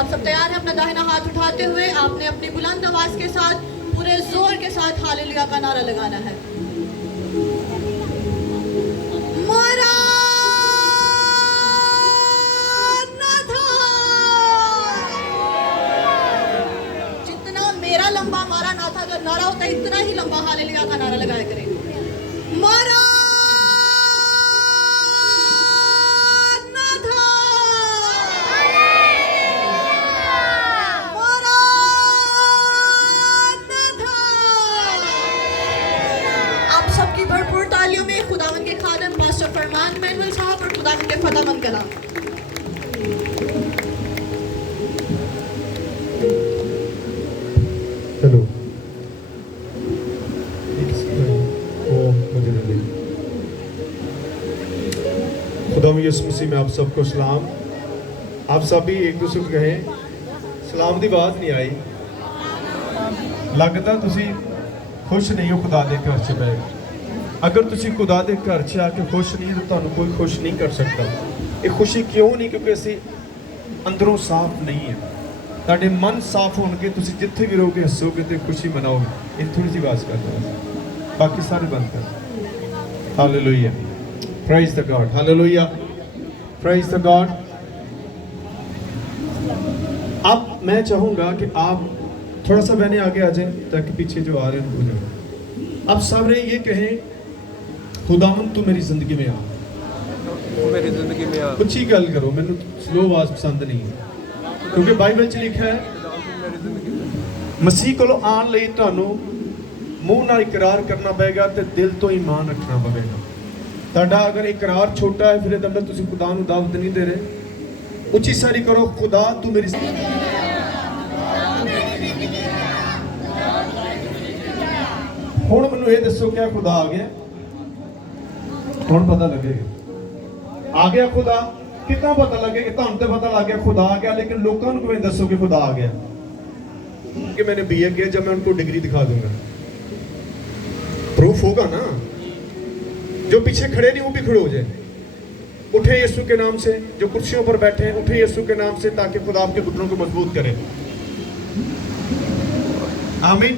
आप सब तैयार हैं अपना दाहिना हाथ उठाते हुए आपने अपनी बुलंद आवाज के साथ पूरे जोर के साथ हालेलुया का नारा लगाना है। मरानाथा। जितना मेरा लंबा मरानाथा का नारा होता है इतना ही लंबा हालेलुया का नारा लगाया करें। सबकी भरपूर तालियों में खुदावन के खादम पास्टर फरमान मैनुअल साहब और खुदावन के फतामंद कलाम। हेलो, खुदा यीशु मसीह में आप सबको सलाम। आप सब भी एक दूसरे को कहें सलाम दी बात नहीं आई। लगता तुसी खुश नहीं हो खुदा दे घर च बैठ। अगर तुसी खुदा दे घर च आके खुश नहीं तो तुहानू कोई खुश नहीं कर सकता। ये खुशी क्यों नहीं? क्योंकि असी अंदरों साफ नहीं है। तुहाडे मन साफ होणगे, तुसी जिथे भी रहोगे हसोगे तो खुशी मनाओगे। ये थोड़ी सी बात करना, बाकी सारे बंद कर। Hallelujah, praise the God, hallelujah, praise the God. अब मैं चाहूँगा कि आप थोड़ा सा मैंने आगे आ जाए ताकि पीछे जो आ रहे हैं उनको जाए। अब सामने ये कहें खुदावन तू मेरी जिंदगी में आ। मेरी जिंदगी में आ। कुछ ही गल करो, मैंने स्लो आवाज पसंद नहीं है क्योंकि बाइबल च लिखा है मसीह कोलों आन लई तुहानू मूँह नाल इकरार करना पएगा ते दिल तो ईमान रखना पवेगा। तुहाडा अगर इकरार छोटा है फिर अंदर तुसीं खुदा नू दावत नहीं दे रहे। उच्ची सारी करो, खुदा तू मेरी हुण मैनू ये दसो क्या खुदा आ गया? हुण पता लगेगा आ गया खुदा। कितना पता लगेगा? तुहानू तो पता लग गया खुदा आ गया, लेकिन लोगों को किवें दसो कि खुदा आ गया? कि मैंने बीए किया, जब मैं उनको डिग्री दिखा दूंगा प्रूफ होगा ना। जो पीछे खड़े नहीं वो भी खड़े हो जाए। उठे यीशु के नाम से, जो कुर्सियों पर बैठे हैं उठे यीशु के नाम से, ताकि खुदा आपके घुटनों को मजबूत करे। आमीन।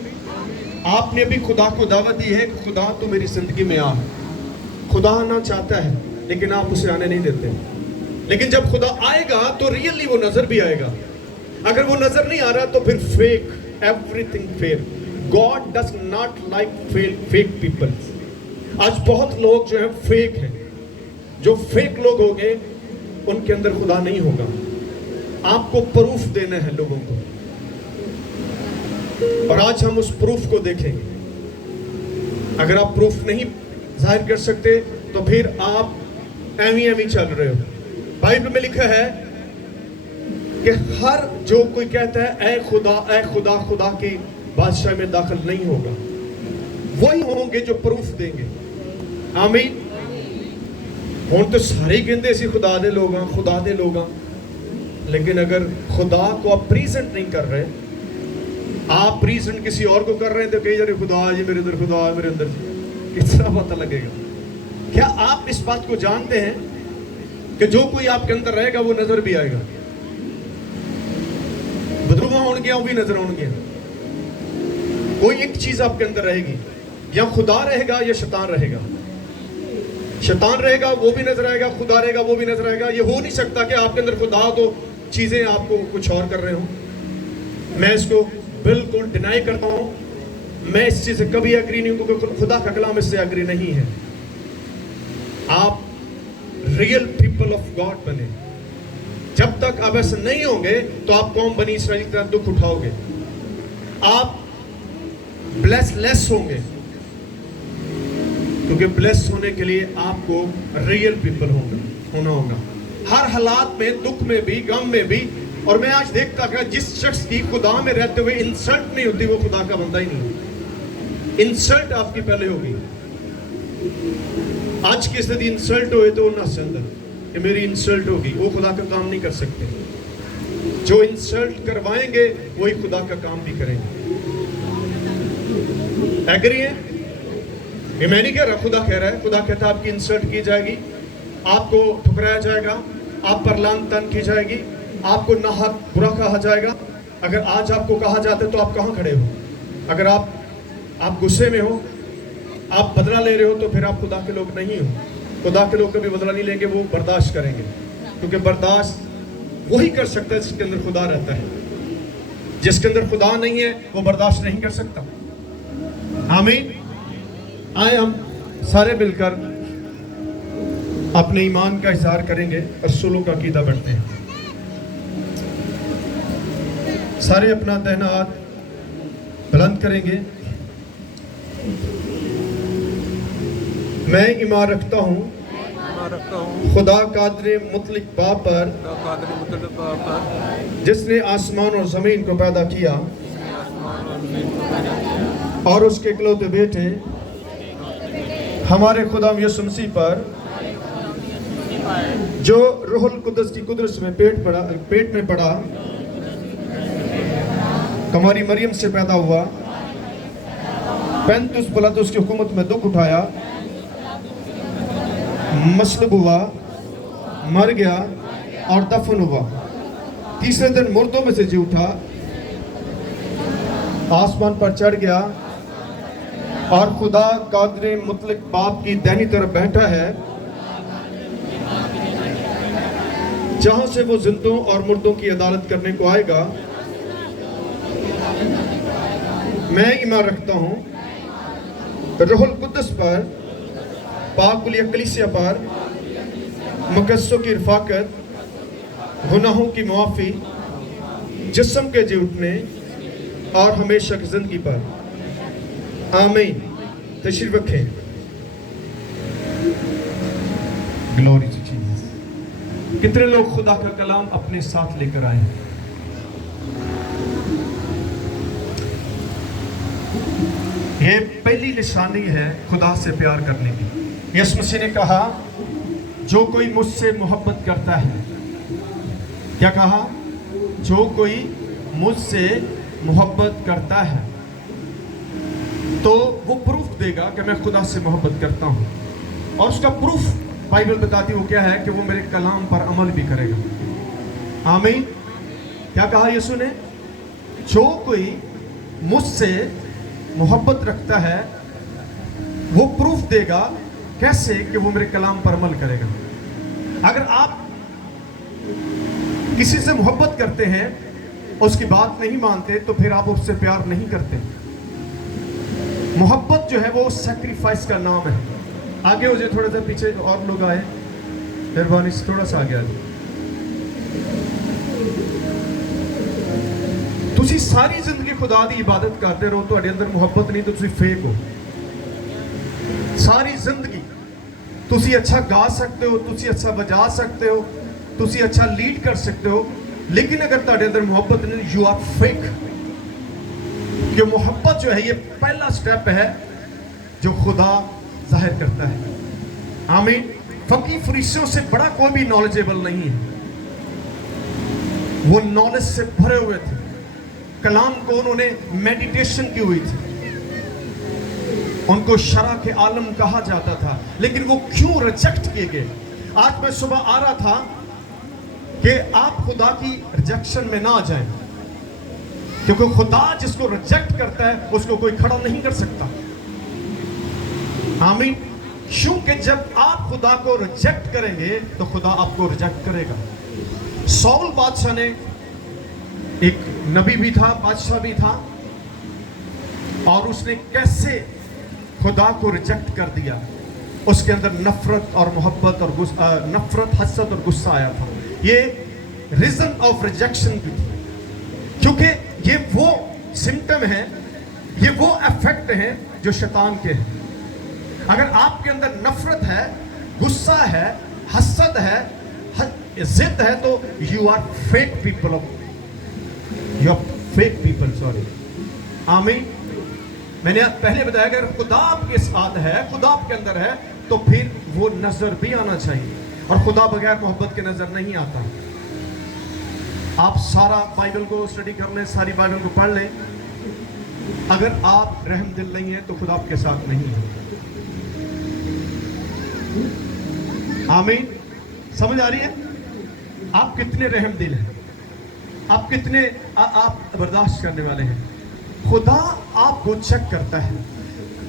आपने भी खुदा को दावत दी है कि खुदा तो मेरी जिंदगी में आ। खुदा आना चाहता है लेकिन आप उसे आने नहीं देते। लेकिन जब खुदा आएगा तो रियली वो नजर भी आएगा। अगर वो नजर नहीं आ रहा तो फिर fake, everything fake. God does not like fake people. आज बहुत लोग जो है फेक हैं। जो फेक लोग होंगे उनके अंदर खुदा नहीं होगा। आपको प्रूफ देना है लोगों को, और आज हम उस प्रूफ को देखेंगे। अगर आप प्रूफ नहीं जाहिर कर सकते तो फिर आप एवी चल रहे हो। बाइबल में लिखा है कि हर जो कोई कहता है ऐ खुदा खुदा की बादशाह में दाखिल नहीं होगा। वही होंगे जो प्रूफ देंगे। आमीन। हुण तो सारे कहते सी खुदा दे लोग हाँ, खुदा दे लोग हाँ, लेकिन अगर खुदा को आप प्रेजेंट नहीं कर रहे, आप प्रेजेंट किसी और को कर रहे हैं तो कई जने खुदा जी मेरे अंदर, खुदा मेरे अंदर। कितना पता लगेगा? क्या आप इस बात को जानते हैं कि जो कोई आपके अंदर रहेगा वो नजर भी आएगा? बदरूमा होंगे वो भी नजर आएंगे। कोई एक चीज आपके अंदर रहेगी, या खुदा रहेगा या शैतान रहेगा। शैतान रहेगा वो भी नजर आएगा, खुदा रहेगा वो भी नजर आएगा। ये हो नहीं सकता कि आपके अंदर खुदा हो तो चीजें आपको कुछ और कर रहे हो। मैं इसको बिल्कुल डिनाई करता हूं। मैं इस चीज से कभी एग्री नहीं हूं क्योंकि खुदा का कलाम इससे एग्री नहीं है। आप रियल पीपल ऑफ गॉड बने। जब तक आप ऐसे नहीं होंगे तो आप कौम बनी इसराइल की तरह दुख उठाओगे। आप ब्लेसलेस होंगे, क्योंकि ब्लेस होने के लिए आपको रियल पीपल होना होगा। हर हालात में, दुख में भी, गम में भी। और मैं आज देखता कि जिस शख्स की खुदा में रहते हुए इंसल्ट नहीं होती वो खुदा का बंदा ही नहीं। इंसल्ट आपकी पहले होगी। आज की स्थिति इंसल्ट हुए तो ना अंदर कि मेरी इंसल्ट होगी, वो खुदा का काम नहीं कर सकते। जो इंसल्ट करवाएंगे वही खुदा का काम भी करेंगे। एग्री है? ये मैं नहीं कह रहा, खुदा कह रहा है। खुदा कहता है आपकी इंसल्ट की जाएगी, आपको ठुकराया जाएगा, आप पर लान तान की जाएगी, آپ کو ناحق برا کہا جائے گا. اگر آج آپ کو کہا جاتا ہے تو آپ کہاں کھڑے ہو؟ اگر آپ غصے میں ہو, آپ بدلہ لے رہے ہو, تو پھر آپ خدا کے لوگ نہیں ہو. خدا کے لوگ کبھی بدلہ نہیں لیں گے, وہ برداشت کریں گے, کیونکہ برداشت وہی کر سکتا ہے جس کے اندر خدا رہتا ہے. جس کے اندر خدا نہیں ہے وہ برداشت نہیں کر سکتا. آمین. آئے ہم سارے مل کر اپنے ایمان کا اظہار کریں گے, رسولوں کا عقیدہ بڑھتے ہیں. سارے اپنا دہنا ہاتھ بلند کریں گے. میں ایمان رکھتا ہوں خدا قادر مطلق باپ پر, جس نے آسمان اور زمین کو پیدا کیا, اور اس کے اکلوتے بیٹے ہمارے خدا یسوع مسیح پر, جو روح القدس کی قدرت میں پیٹ میں پڑا, ہماری مریم سے پیدا ہوا, 35 پلاطس کی حکومت میں دکھ اٹھایا, مصلوب ہوا, مر گیا اور دفن ہوا, تیسرے دن مردوں میں سے جی اٹھا, آسمان پر چڑھ گیا, اور خدا قادر مطلق باپ کی دہنی طرف بیٹھا ہے, جہاں سے وہ زندوں اور مردوں کی عدالت کرنے کو آئے گا. میں ایمان رکھتا ہوں روح القدس پر, پاک کلیہ کلیسیا پر, مقدسوں کی رفاقت, گناہوں کی معافی, جسم کے جی اٹھنے اور ہمیشہ کی زندگی پر. آمین. تشریف رکھیں. Glory to Jesus. کتنے لوگ خدا کا کلام اپنے ساتھ لے کر آئے ہیں؟ یہ پہلی نشانی ہے خدا سے پیار کرنے کی. یسوع مسیح نے کہا جو کوئی مجھ سے محبت کرتا ہے, کیا کہا؟ جو کوئی مجھ سے محبت کرتا ہے تو وہ پروف دے گا کہ میں خدا سے محبت کرتا ہوں. اور اس کا پروف بائبل بتاتی وہ کیا ہے کہ وہ میرے کلام پر عمل بھی کرے گا. آمین. کیا کہا یسوع نے؟ جو کوئی مجھ سے محبت رکھتا ہے وہ پروف دے گا. کیسے؟ کہ وہ میرے کلام پر عمل کرے گا. اگر آپ کسی سے محبت کرتے ہیں, اس کی بات نہیں مانتے, تو پھر آپ اس سے پیار نہیں کرتے. محبت جو ہے وہ سیکریفائس کا نام ہے. آگے ہو جائے, تھوڑا سا پیچھے اور لوگ آئے, مہربانی سے تھوڑا سا آگے آ جائے. تسی ساری زندگی خدا دی عبادت کرتے رہو, تو اندر محبت نہیں, تو تسی فیک ہو. ساری زندگی تسی اچھا گا سکتے ہو, تسی اچھا بجا سکتے ہو, تسی اچھا لیڈ کر سکتے ہو, لیکن اگر تہاڈے اندر محبت نہیں, یو آر فیک. کہ محبت جو ہے یہ پہلا سٹیپ ہے جو خدا ظاہر کرتا ہے. آمین. فقی فریسیوں سے بڑا کوئی بھی نالجیبل نہیں ہے. وہ نالج سے بھرے ہوئے تھے. کلام کو انہوں نے میڈیٹیشن کی ہوئی تھی. ان کو شرع کے عالم کہا جاتا تھا, لیکن وہ کیوں ریجیکٹ کیے گئے؟ آج میں صبح آ رہا تھا کہ آپ خدا کی ریجیکشن میں نہ آ جائیں, کیونکہ خدا جس کو ریجیکٹ کرتا ہے اس کو کوئی کھڑا نہیں کر سکتا. آمین. کیونکہ جب آپ خدا کو ریجیکٹ کریں گے تو خدا آپ کو ریجیکٹ کرے گا. سول بادشاہ نے, ایک نبی بھی تھا, بادشاہ بھی تھا, اور اس نے کیسے خدا کو ریجیکٹ کر دیا. اس کے اندر نفرت اور محبت اور نفرت, حسد اور غصہ آیا تھا. یہ ریزن آف ریجیکشن بھی تھی, کیونکہ یہ وہ سمٹم ہیں, یہ وہ ایفیکٹ ہیں جو شیطان کے ہیں. اگر آپ کے اندر نفرت ہے, غصہ ہے, حسد ہے, ضد ہے, تو you are fake people. You are fake people, sorry. آمین. میں نے پہلے بتایا کہ اگر خدا آپ کے ساتھ ہے, خدا آپ کے اندر ہے, تو پھر وہ نظر بھی آنا چاہیے. اور خدا بغیر محبت کے نظر نہیں آتا. آپ سارا بائبل کو اسٹڈی کر لیں, ساری بائبل کو پڑھ لیں, اگر آپ رحم دل نہیں ہیں تو خدا آپ کے ساتھ نہیں ہے. آمین. سمجھ آ رہی ہے؟ آپ کتنے رحم دل ہیں. آپ کتنے آپ برداشت کرنے والے ہیں؟ خدا آپ کو چیک کرتا ہے،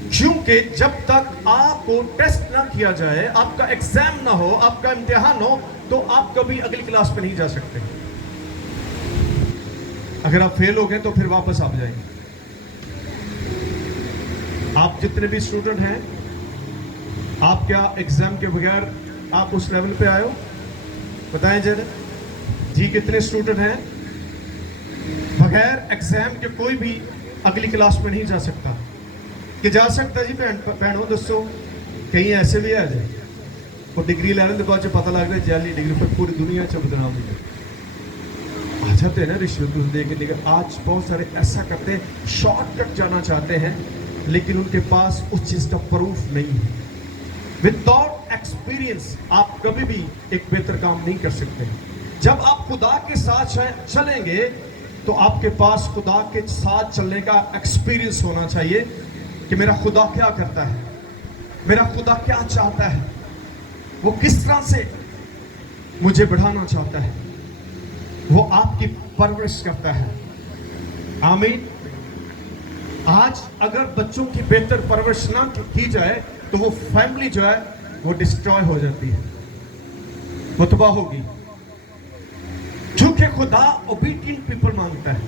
کیونکہ جب تک آپ کو ٹیسٹ نہ کیا جائے، آپ کا ایگزام نہ ہو، آپ کا امتحان ہو، تو آپ کبھی اگلی کلاس پہ نہیں جا سکتے. اگر آپ فیل ہو گئے تو پھر واپس آپ جائیں گے. آپ جتنے بھی اسٹوڈنٹ ہیں، آپ کیا ایگزام کے بغیر آپ اس لیول پہ آئے ہو؟ بتائیں ذرا. جی کتنے اسٹوڈنٹ ہیں بغیر ایگزام کے کوئی بھی اگلی کلاس میں نہیں جا سکتا؟ کہ جا سکتا جی بہنوں دوستوں؟ کہیں ایسے بھی آ جائے وہ ڈگری لینے کے بعد پتہ لگ رہا ہے جعلی ڈگری پہ پوری دنیا سے بدنام ہوئی آ جاتے ہیں نا رشوت دے کے. لیکن آج بہت سارے ایسا کرتے ہیں، شارٹ کٹ جانا چاہتے ہیں، لیکن ان کے پاس اس چیز کا پروف نہیں ہے. وداؤٹ ایکسپیرینس آپ کبھی بھی ایک بہتر کام نہیں کر سکتے. جب آپ خدا کے ساتھ چلیں گے تو آپ کے پاس خدا کے ساتھ چلنے کا ایکسپیرینس ہونا چاہیے کہ میرا خدا کیا کرتا ہے، میرا خدا کیا چاہتا ہے، وہ کس طرح سے مجھے بڑھانا چاہتا ہے، وہ آپ کی پرورش کرتا ہے. آمین. آج اگر بچوں کی بہتر پرورش نہ کی جائے تو وہ فیملی جو ہے وہ ڈسٹروائے ہو جاتی ہے، وہ تباہ ہوگی. کیونکہ خدا اوبیڈینٹ پیپل مانگتا ہے.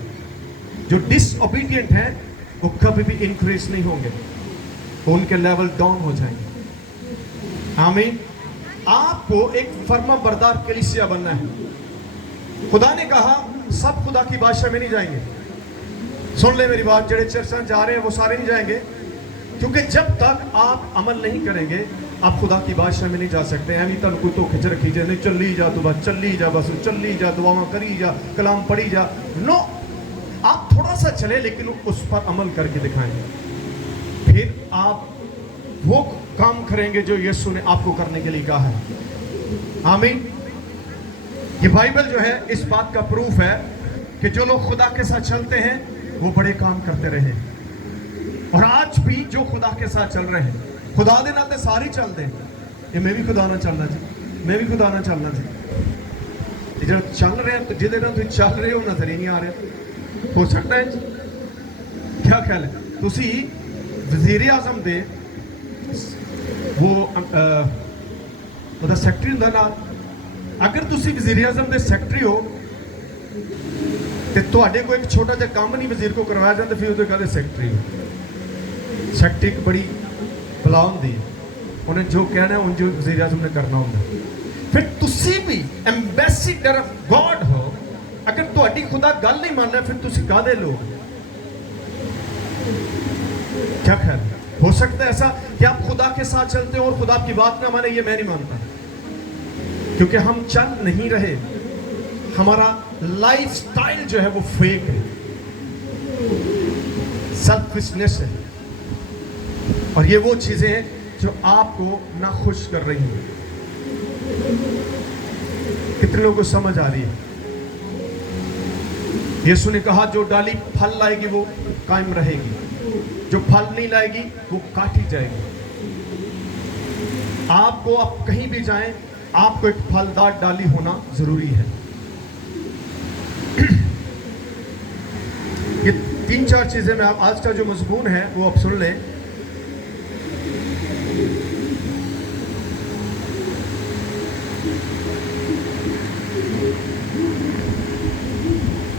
جو ڈس اوبیڈینٹ ہیں وہ کبھی بھی انکریز نہیں ہوں گے، وہ ان کے لیول ڈاؤن ہو جائیں گے. آمین. آپ کو ایک فرما بردار کلیسیا بننا ہے. خدا نے کہا سب خدا کی بادشاہ میں نہیں جائیں گے. سن لے میری بات، جڑے چرچاں جا رہے ہیں وہ سارے نہیں جائیں گے، کیونکہ جب تک آپ عمل نہیں کریں گے آپ خدا کی بادشاہ میں نہیں جا سکتے. ایویں تن کوئی تو کھچ رکھی جائے، نہیں چلی جا تو بس چلی جا، بس چلی جا، دعاواں کری جا، کلام پڑھی جا. نو، آپ تھوڑا سا چلے لیکن اس پر عمل کر کے دکھائیں. پھر آپ وہ کام کریں گے جو یسوع نے آپ کو کرنے کے لیے کہا ہے. آمین. یہ بائبل جو ہے اس بات کا پروف ہے کہ جو لوگ خدا کے ساتھ چلتے ہیں وہ بڑے کام کرتے رہے. اور آج بھی جو خدا کے ساتھ چل رہے ہیں، خدا دے ناتے ساری چلتے ہیں. یہ میں بھی خدا نہ چلنا جی، میں بھی خدا نہ چلنا جی. یہ جو چل رہے ہیں تو جدے نہ تھی چل رہے ہو نظر ہی نہیں آ رہے. ہو سکتا ہے جی؟ کیا خیال ہے؟ تسی وزیر اعظم دے وہ سیکٹری ہوں نا، اگر تسی وزیر اعظم دے سیکٹری ہو تو ایک چھوٹا جا کام نہیں وزیر کو کروایا جاتا، پھر وہ کہتے سیکٹری ہو. سیکٹری ایک بڑی بلا ہوندی ہے، انہیں جو کہنا ہے ان جو وزیر اعظم نے کرنا ہوتا. پھر تسی بھی ایمبیسیڈر آف گاڈ ہو. اگر تہاڈی خدا گل نہیں ماننا پھر تسی کہدے لوگ؟ کیا خیال ہے؟ ہو سکتا ہے ایسا کہ آپ خدا کے ساتھ چلتے ہیں اور خدا آپ کی بات نہ مانے؟ یہ میں نہیں مانتا، کیونکہ ہم چل نہیں رہے. ہمارا لائف سٹائل جو ہے وہ فیک ہے، سیلفشنس ہے، اور یہ وہ چیزیں ہیں جو آپ کو ناخوش کر رہی ہیں. کتنے لوگوں کو سمجھ آ رہی ہے؟ یسوع نے کہا جو ڈالی پھل لائے گی وہ قائم رہے گی، جو پھل نہیں لائے گی وہ کاٹی جائے گی. آپ کو آپ کہیں بھی جائیں آپ کو ایک پھلدار ڈالی ہونا ضروری ہے. یہ 3-4 چیزیں میں آپ آج کا جو مضمون ہے وہ آپ سن لیں.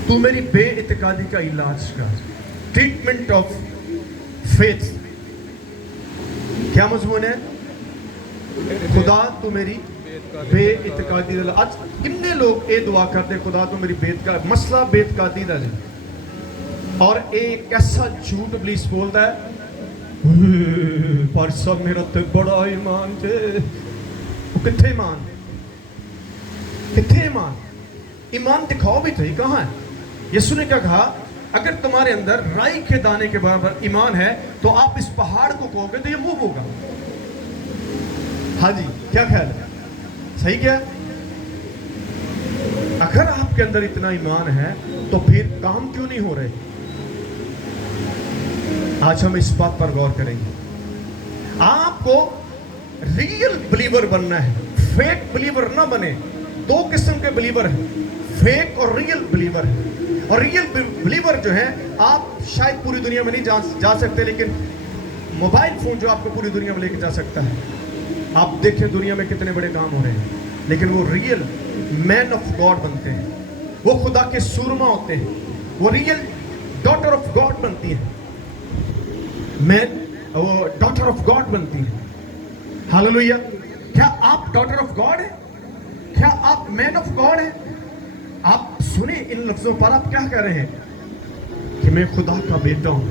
تو میری بے اعتقادی کا علاج کر. Treatment of faith. کیا مضمون ہے؟ خدا تو میری بے اعتقادی دا. آج کتنے لوگ اے دعا کرتے خدا تو میری بے اعتقادی. مسئلہ بے اعتقادی دا جی. اور ایک ایسا جھوٹ ابلیس بولتا ہے پر سب میرا تے بڑا ایمان تھے. وہ کتھے ایمان؟ کتھے ایمان؟ ایمان دکھاؤ بھی تھے، کہاں ہے؟ یسوع نے کیا کہا؟ اگر تمہارے اندر رائی کے دانے کے برابر ایمان ہے تو آپ اس پہاڑ کو کہو گے تو یہ موو ہوگا. ہاں جی، کیا خیال ہے؟ صحیح کیا؟ اگر آپ کے اندر اتنا ایمان ہے تو پھر کام کیوں نہیں ہو رہے؟ آج ہم اس بات پر غور کریں گے. آپ کو ریئل بلیور بننا ہے، فیک بلیور نہ بنے. 2 قسم کے بلیور ہیں، फेक और रियल बिलीवर है। और रियल बिलीवर जो है, आप शायद पूरी दुनिया में नहीं जा सकते, लेकिन मोबाइल फोन जो आपको पूरी दुनिया में लेके जा सकता है। आप देखें दुनिया में कितने बड़े काम हो रहे हैं, लेकिन वो रियल मैन ऑफ गॉड बनते हैं, वो खुदा के सूरमा होते हैं, वो रियल डॉटर ऑफ गॉड बनती है, मैन वो डॉटर ऑफ गॉड बनती है। हालेलुया। क्या आप डॉटर ऑफ गॉड हैं? क्या आप मैन ऑफ गॉड हैं? आप सुने इन लफ्जों पर, आप क्या कह रहे हैं कि मैं खुदा का बेटा हूं।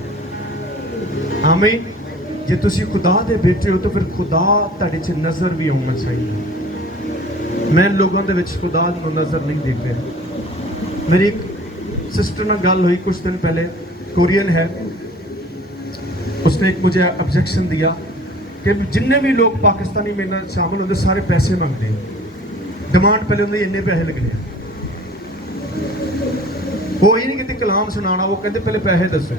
आमीन। जे तुसी खुदा दे बेटे हो तो फिर खुदा तुहाडे च नजर भी आना चाहिए। मैं लोगों दे विच खुदा नूं नजर नहीं देख रहा। मेरी एक सिस्टर नाल गल हुई कुछ दिन पहले, कोरियन है, उसने एक मुझे ऑब्जेक्शन दिया कि जिन्ने भी लोग पाकिस्तानी मेरे नाल शामिल होंदे सारे पैसे मंगते हैं, डिमांड पहले होंदी इन्ने पैसे लगने। वो ये नहीं कहते कलाम सुनाना, वो कहते पहले पैसे दसो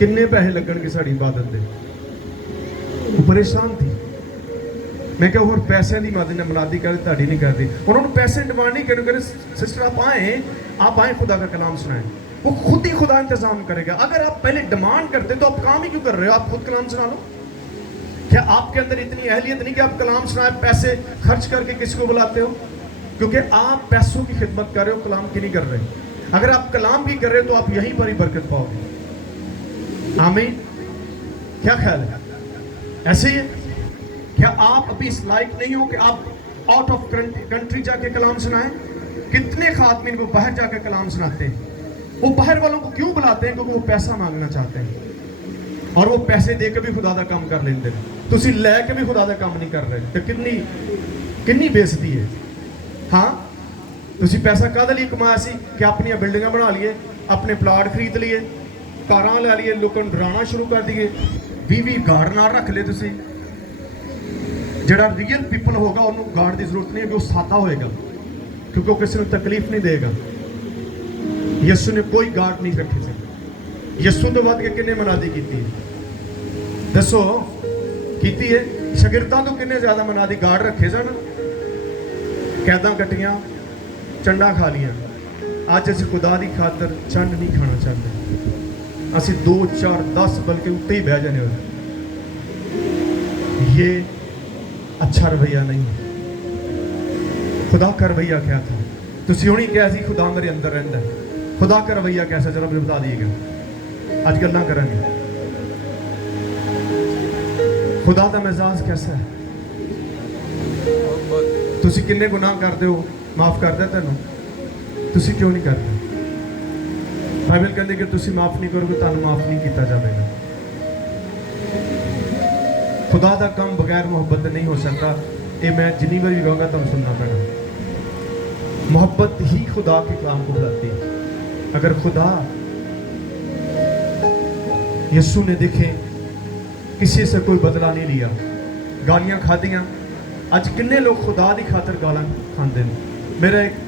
किन्ने पैसे लगणगे साडी इबादत दे। परेशान थी। मैं क्या और पैसे की मदद मुनादी कर ताड़ी नहीं करती, उन्होंने पैसे डिमांड नहीं करें। सिस्टर आप आए खुदा का कलाम सुनाएं, वो खुद ही खुदा इंतजाम करेगा। अगर आप पहले डिमांड करते तो आप काम ही क्यों कर रहे हो? आप खुद कलाम सुना लो। क्या आपके अंदर इतनी अहलियत नहीं कि आप कलाम सुनाए, पैसे खर्च करके किसी को बुलाते हो? क्योंकि आप पैसों की खिदमत कर रहे हो, कलाम की नहीं कर रहे। अगर आप कलाम की कर रहे हो तो आप यहीं पर ही बरकत पाओगे। आमीन। क्या ख्याल है? ऐसे ही है। क्या आप अभी इस लायक नहीं हो कि आप आउट ऑफ कंट्री जाके कलाम सुनाएं? कितने खातमीन को बाहर जाकर कलाम सुनाते हैं। वो बाहर वालों को क्यों बुलाते हैं? क्योंकि वो पैसा मांगना चाहते हैं, और वो पैसे दे के भी खुदा का काम कर लेते हैं। तुसी लै के भी खुदा का काम नहीं कर रहे, तो कितनी बेइज्जती है। हाँ, तुसी पैसा काहदे लई कमाया सी कि अपनी बिल्डिंगां बना लिए, अपने प्लाट खरीद लिए, कारां लै लिए, लोगों को डराना शुरू कर दिए, 20 गार्ड नाल रख ले तुसी। ਜਿਹੜਾ ਰੀਅਲ ਪੀਪਲ ਹੋਗਾ ਉਹਨੂੰ ਗਾਰਡ ਦੀ ਜ਼ਰੂਰਤ ਨਹੀਂ ਹੈ, ਉਹ ਸਾਦਾ ਹੋਏਗਾ, ਕਿਉਂਕਿ ਉਹ ਕਿਸੇ ਨੂੰ ਤਕਲੀਫ ਨਹੀਂ ਦੇਗਾ। ਯਿਸੂ ਨੇ ਕੋਈ ਗਾਰਡ ਨਹੀਂ ਰੱਖੇ ਸੀ। ਯਿਸੂ ਤੋਂ ਵੱਧ ਕੇ ਕਿੰਨੇ ਮਨਾਦੀ ਕੀਤੀ ਹੈ? ਦੱਸੋ ਕੀਤੀ ਹੈ? ਸ਼ਾਗਿਰਦਾਂ ਤੋਂ ਕਿੰਨੇ ਜ਼ਿਆਦਾ ਮਨਾਦੀ ਗਾਰਡ ਰੱਖੇ ਸਨ? ਕੈਦਾਂ ਕੱਟੀਆਂ, ਚੰਡਾ ਖਾ ਲੀਆਂ। ਅੱਜ ਅਸੀਂ ਖੁਦਾ ਦੀ ਖਾਤਰ ਚੰਡ ਨਹੀਂ ਖਾਣਾ ਚਾਹੁੰਦੇ, ਅਸੀਂ 2 4 10 ਬਲਕਿ ਉੱਤੇ ਹੀ ਬਹਿ ਜਾਂਦੇ ਹੋ। ये अच्छा रवैया नहीं है। खुदा का रवैया क्या था? तुसी हुणी क्या सी खुदा मेरे अंदर रहता है। खुदा का रवैया कैसा, जरा मुझे बता दिएगा। आज गल्लां करांगे। खुदा का मिजाज कैसा है? तुसी किन्ने गुनाह करते हो, माफ कर दे तैनूं, तुसी क्यों नहीं करते? बाइबल कहती कि तुसी माफ नहीं करोगे तुहानूं माफ नहीं किया जाएगा। खुदा का काम बगैर मुहब्बत नहीं हो सकता। ये मैं जितनी बार भी कहूँगा तुम सुनना पड़ा। मोहब्बत ही खुदा के काम को बुलाती है। अगर खुदा यीशु ने देखे किसी से कोई बदला नहीं लिया, गालियाँ खादियाँ। आज किन्ने लोग खुदा की खातर गालां खाते हैं। मेरा एक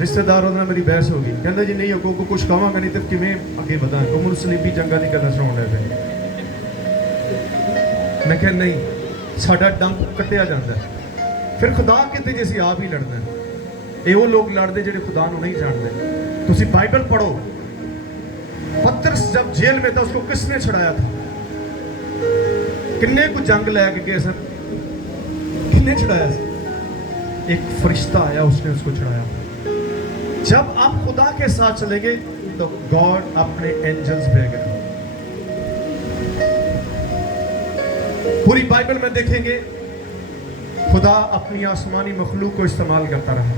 रिश्तेदार होना मेरी बहस होगी, कहता जी नहीं को कुछ कहांगा नहीं तो किवें अगे बढ़ा, वो मुझे सलीबी जंगा की गल्लां सुनाउण लग पे। मैं कहा नहीं, साडा डंक कट्टिया जाता है। फिर खुदा कहते जी असीं आप ही लड़ना है। ये वो लोग लड़ते जिहड़े खुदा नूं नहीं जानते। तुसीं बाइबल पढ़ो, पतरस जब जेल में था उसको किसने छुड़ाया था? किन्ने को जंग लैके गए सर, किन्ने छुड़ाया? एक फरिश्ता आया, उसने उसको छुड़ाया। जब आप खुदा के साथ चलेंगे तो गॉड अपने एंजल्स भेजेगा। पूरी बाइबल में देखेंगे खुदा अपनी आसमानी मखलूक को इस्तेमाल करता रहा।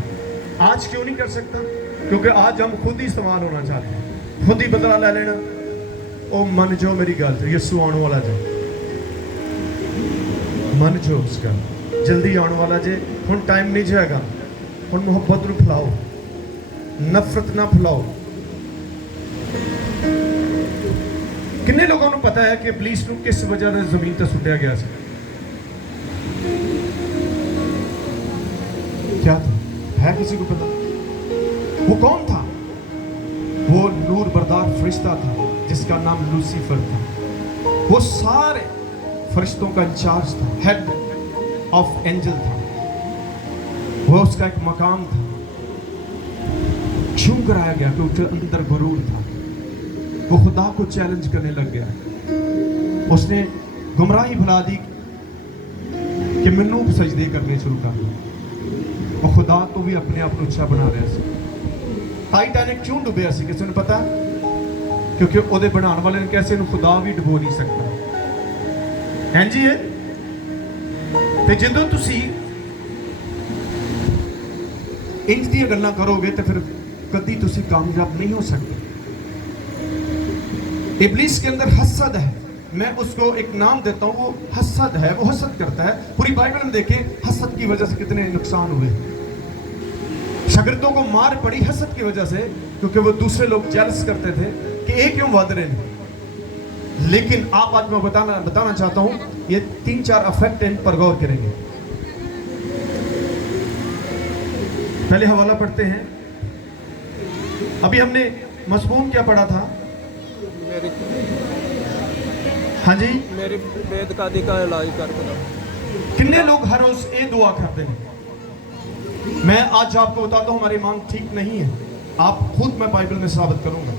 आज क्यों नहीं कर सकता? क्योंकि आज हम खुद ही इस्तेमाल होना चाहते हैं, खुद ही बदला ले लेना। ओ मन जो मेरी गल यीशु आने वाला जे, मन जो उसका जल्दी आने वाला जे। हुण टाइम नहीं जाएगा। हुण मुहब्बत नूं फैलाओ, नफरत ना फैलाओ। किन्ने लोगों को पता है कि इब्लीस को किस वजह से जमीन पर सुट्या गया था? क्या था? है किसी को पता? वो कौन था? वो नूर बरदार फरिश्ता था जिसका नाम लूसीफर था। वो सारे फरिश्तों का इंचार्ज था, हेड ऑफ एंजल था। वो उसका एक मकाम था। क्यों कराया गया? क्योंकि अंदर गुरूर था। वो खुदा को चैलेंज करने लग गया। उसने गुमराही फैला दी कि मैनू सजदे करने शुरू कर दिए। और खुदा को भी अपने आप को अच्छा बना रहा सी। टाइटैनिक क्यों डुबिया सी किसी ने पता? क्योंकि ਉਹਦੇ ਬਣਾਉਣ ਵਾਲੇ ਨੇ ਕਿਸੇ ਨੂੰ ਖੁਦਾ ਵੀ ਡੁਬੋ ਨਹੀਂ ਸਕਦਾ। ਹਾਂਜੀ ਹੈ। ਤੇ ਜਦੋਂ ਤੁਸੀਂ इंज दी गल्लां करोगे तो फिर कभी तुसी कामयाब नहीं हो सकते। इब्लीस के अंदर हसद है, मैं उसको एक नाम देता हूँ, वो हसद है, वो हसद करता है। पूरी बाइबल में देखें हसद की वजह से कितने नुकसान हुए। शागिर्दों को मार पड़ी हसद की वजह से, क्योंकि वो दूसरे लोग जेलस करते थे कि ये क्यों वध रहे हैं। लेकिन आप आज मैं बताना चाहता हूँ, ये 3-4 अफेक्ट इन पर गौर करेंगे। पहले हवाला पढ़ते हैं। अभी हमने मज़मून क्या पढ़ा था? हाँ जी, मेरी बेदकादी का इलाज कर दो। कितने लोग हर रोज ये दुआ करते हैं? मैं आज आपको बताता हूँ हमारी ईमान ठीक नहीं है। आप खुद मैं बाइबल में साबित करूंगा।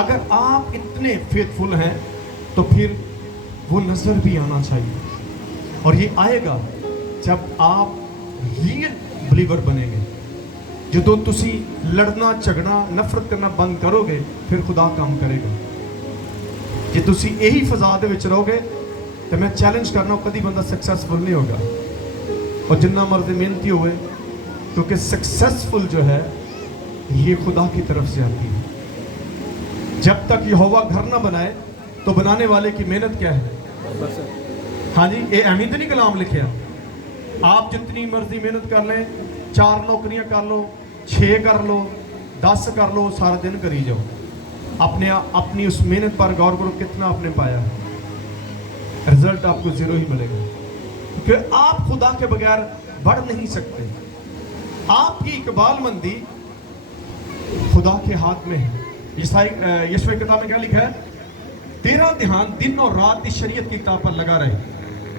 अगर आप इतने फेथफुल हैं तो फिर वो नजर भी आना चाहिए, और ये आएगा जब आप रियल बिलीवर बनेंगे। ਜਦੋਂ ਤੁਸੀਂ ਲੜਨਾ ਝਗੜਨਾ ਨਫ਼ਰਤ ਕਰਨਾ ਬੰਦ ਕਰੋਗੇ ਫਿਰ ਖੁਦਾ ਕੰਮ ਕਰੇਗਾ। ਜੇ ਤੁਸੀਂ ਇਹੀ ਫਜ਼ਾ ਦੇ ਵਿੱਚ ਰਹੋਗੇ ਤਾਂ ਮੈਂ ਚੈਲੰਜ ਕਰਨਾ ਕਦੀ ਬੰਦਾ सक्सेसफुल नहीं होगा। और जितना मर्द मेहनती हुए, क्योंकि सक्सेसफुल जो है ये खुदा की तरफ से आती है। जब तक यहोवा घर ना बनाए तो बनाने वाले की मेहनत क्या है? हाँ जी, ये अहमद नहीं कलाम लिखे। आप जितनी मर्जी मेहनत कर लें, 4 नौकरियां कर लो, 6 कर लो, 10 कर लो, सारा दिन करी जाओ, अपनी उस मेहनत पर गौर करो कितना आपने पाया। रिजल्ट आपको 0 ही मिलेगा, क्योंकि आप खुदा के बगैर बढ़ नहीं सकते। आपकी इकबालमंदी खुदा के हाथ में है। यशायाह की किताब में क्या लिखा है? तेरा ध्यान दिन और रात इस शरीयत की किताब पर लगा रहे,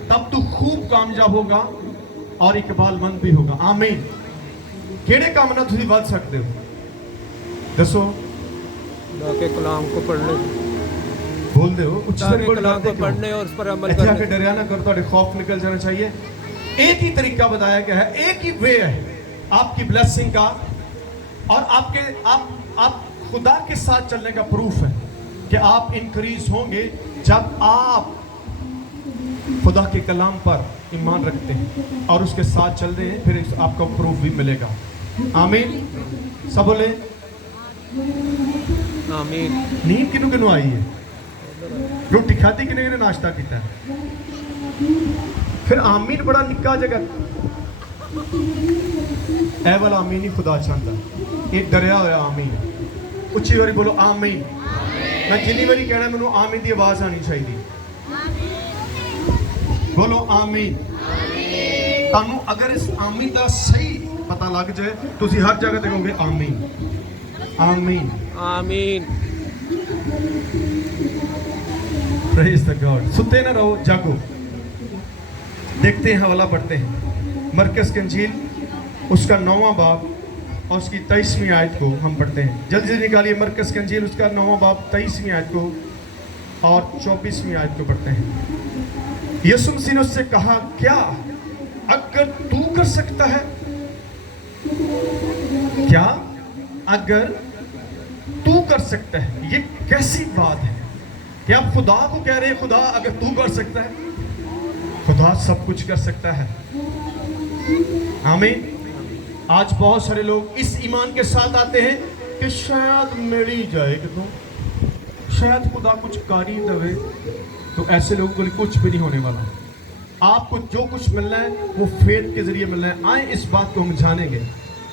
तब तू खूब कामयाब होगा और इकबालमंद भी होगा। आमीन। ਕਿਹੜੇ ਕੰਮ ਨਾਲ ਤੁਸੀਂ ਵੱਧ ਸਕਦੇ ਹੋ? ਦੱਸੋ। ताकि कलाम को पढ़ने, बोलते हो उच्च स्वर पर कलाम को पढ़ने और उस पर अमल करने। करने। डरिया ना करो, ਤੁਹਾਡੇ खौफ निकल जाना चाहिए। एक ही तरीका बताया गया है, एक ही वे है आपकी ब्लेसिंग का, और आप खुदा के साथ चलने का प्रूफ है कि आप इंक्रीज होंगे जब आप खुदा के कलाम पर ईमान रखते हैं और उसके साथ चल रहे हैं, फिर आपको प्रूफ भी मिलेगा। आमीन। सब बोले आमीन। नींद किनू किनू आई है? रोटी खाती किने किने नाश्ता किया? फिर आमीन बड़ा निक्का जगह, ऐ वाला आमीन ही खुदा चाहता। एक डरिया होया आमीन। उच्ची वारी बोलो आमीन। मैं जिन्नी बारी कहना मैनू आमीन की आवाज आनी चाहिए। बोलो आमीन। तानू अगर इस आमीन का सही पता लग जाए तो हर जगह देखोगे आमीन आमीन आमीन। Praise the God. सुते ना रहो, जागो। देखते हैं, हवाला पढ़ते हैं। मरकस की इंजील उसका 9वां बाब और उसकी 23वीं आयत को हम पढ़ते हैं। जल्दी से निकालिए मरकस की इंजील उसका 9वां बाब 23वीं आयत को और 24वीं आयत को पढ़ते हैं। यीशु मसीह ने उससे कहा, क्या अगर तू कर सकता है? क्या अगर तू कर सकता है? ये कैसी बात है कि आप खुदा को कह रहे हैं, खुदा अगर तू कर सकता है? खुदा सब कुछ कर सकता है। आमीन। आज बहुत सारे लोग इस ईमान के साथ आते हैं कि शायद मिल ही जाए, तो शायद खुदा कुछ कर ही दे। तो ऐसे लोगों के लिए कुछ भी नहीं होने वाला। आपको जो कुछ मिलना है वो फेथ के जरिए मिलना है। आए इस बात को हम जानेंगे।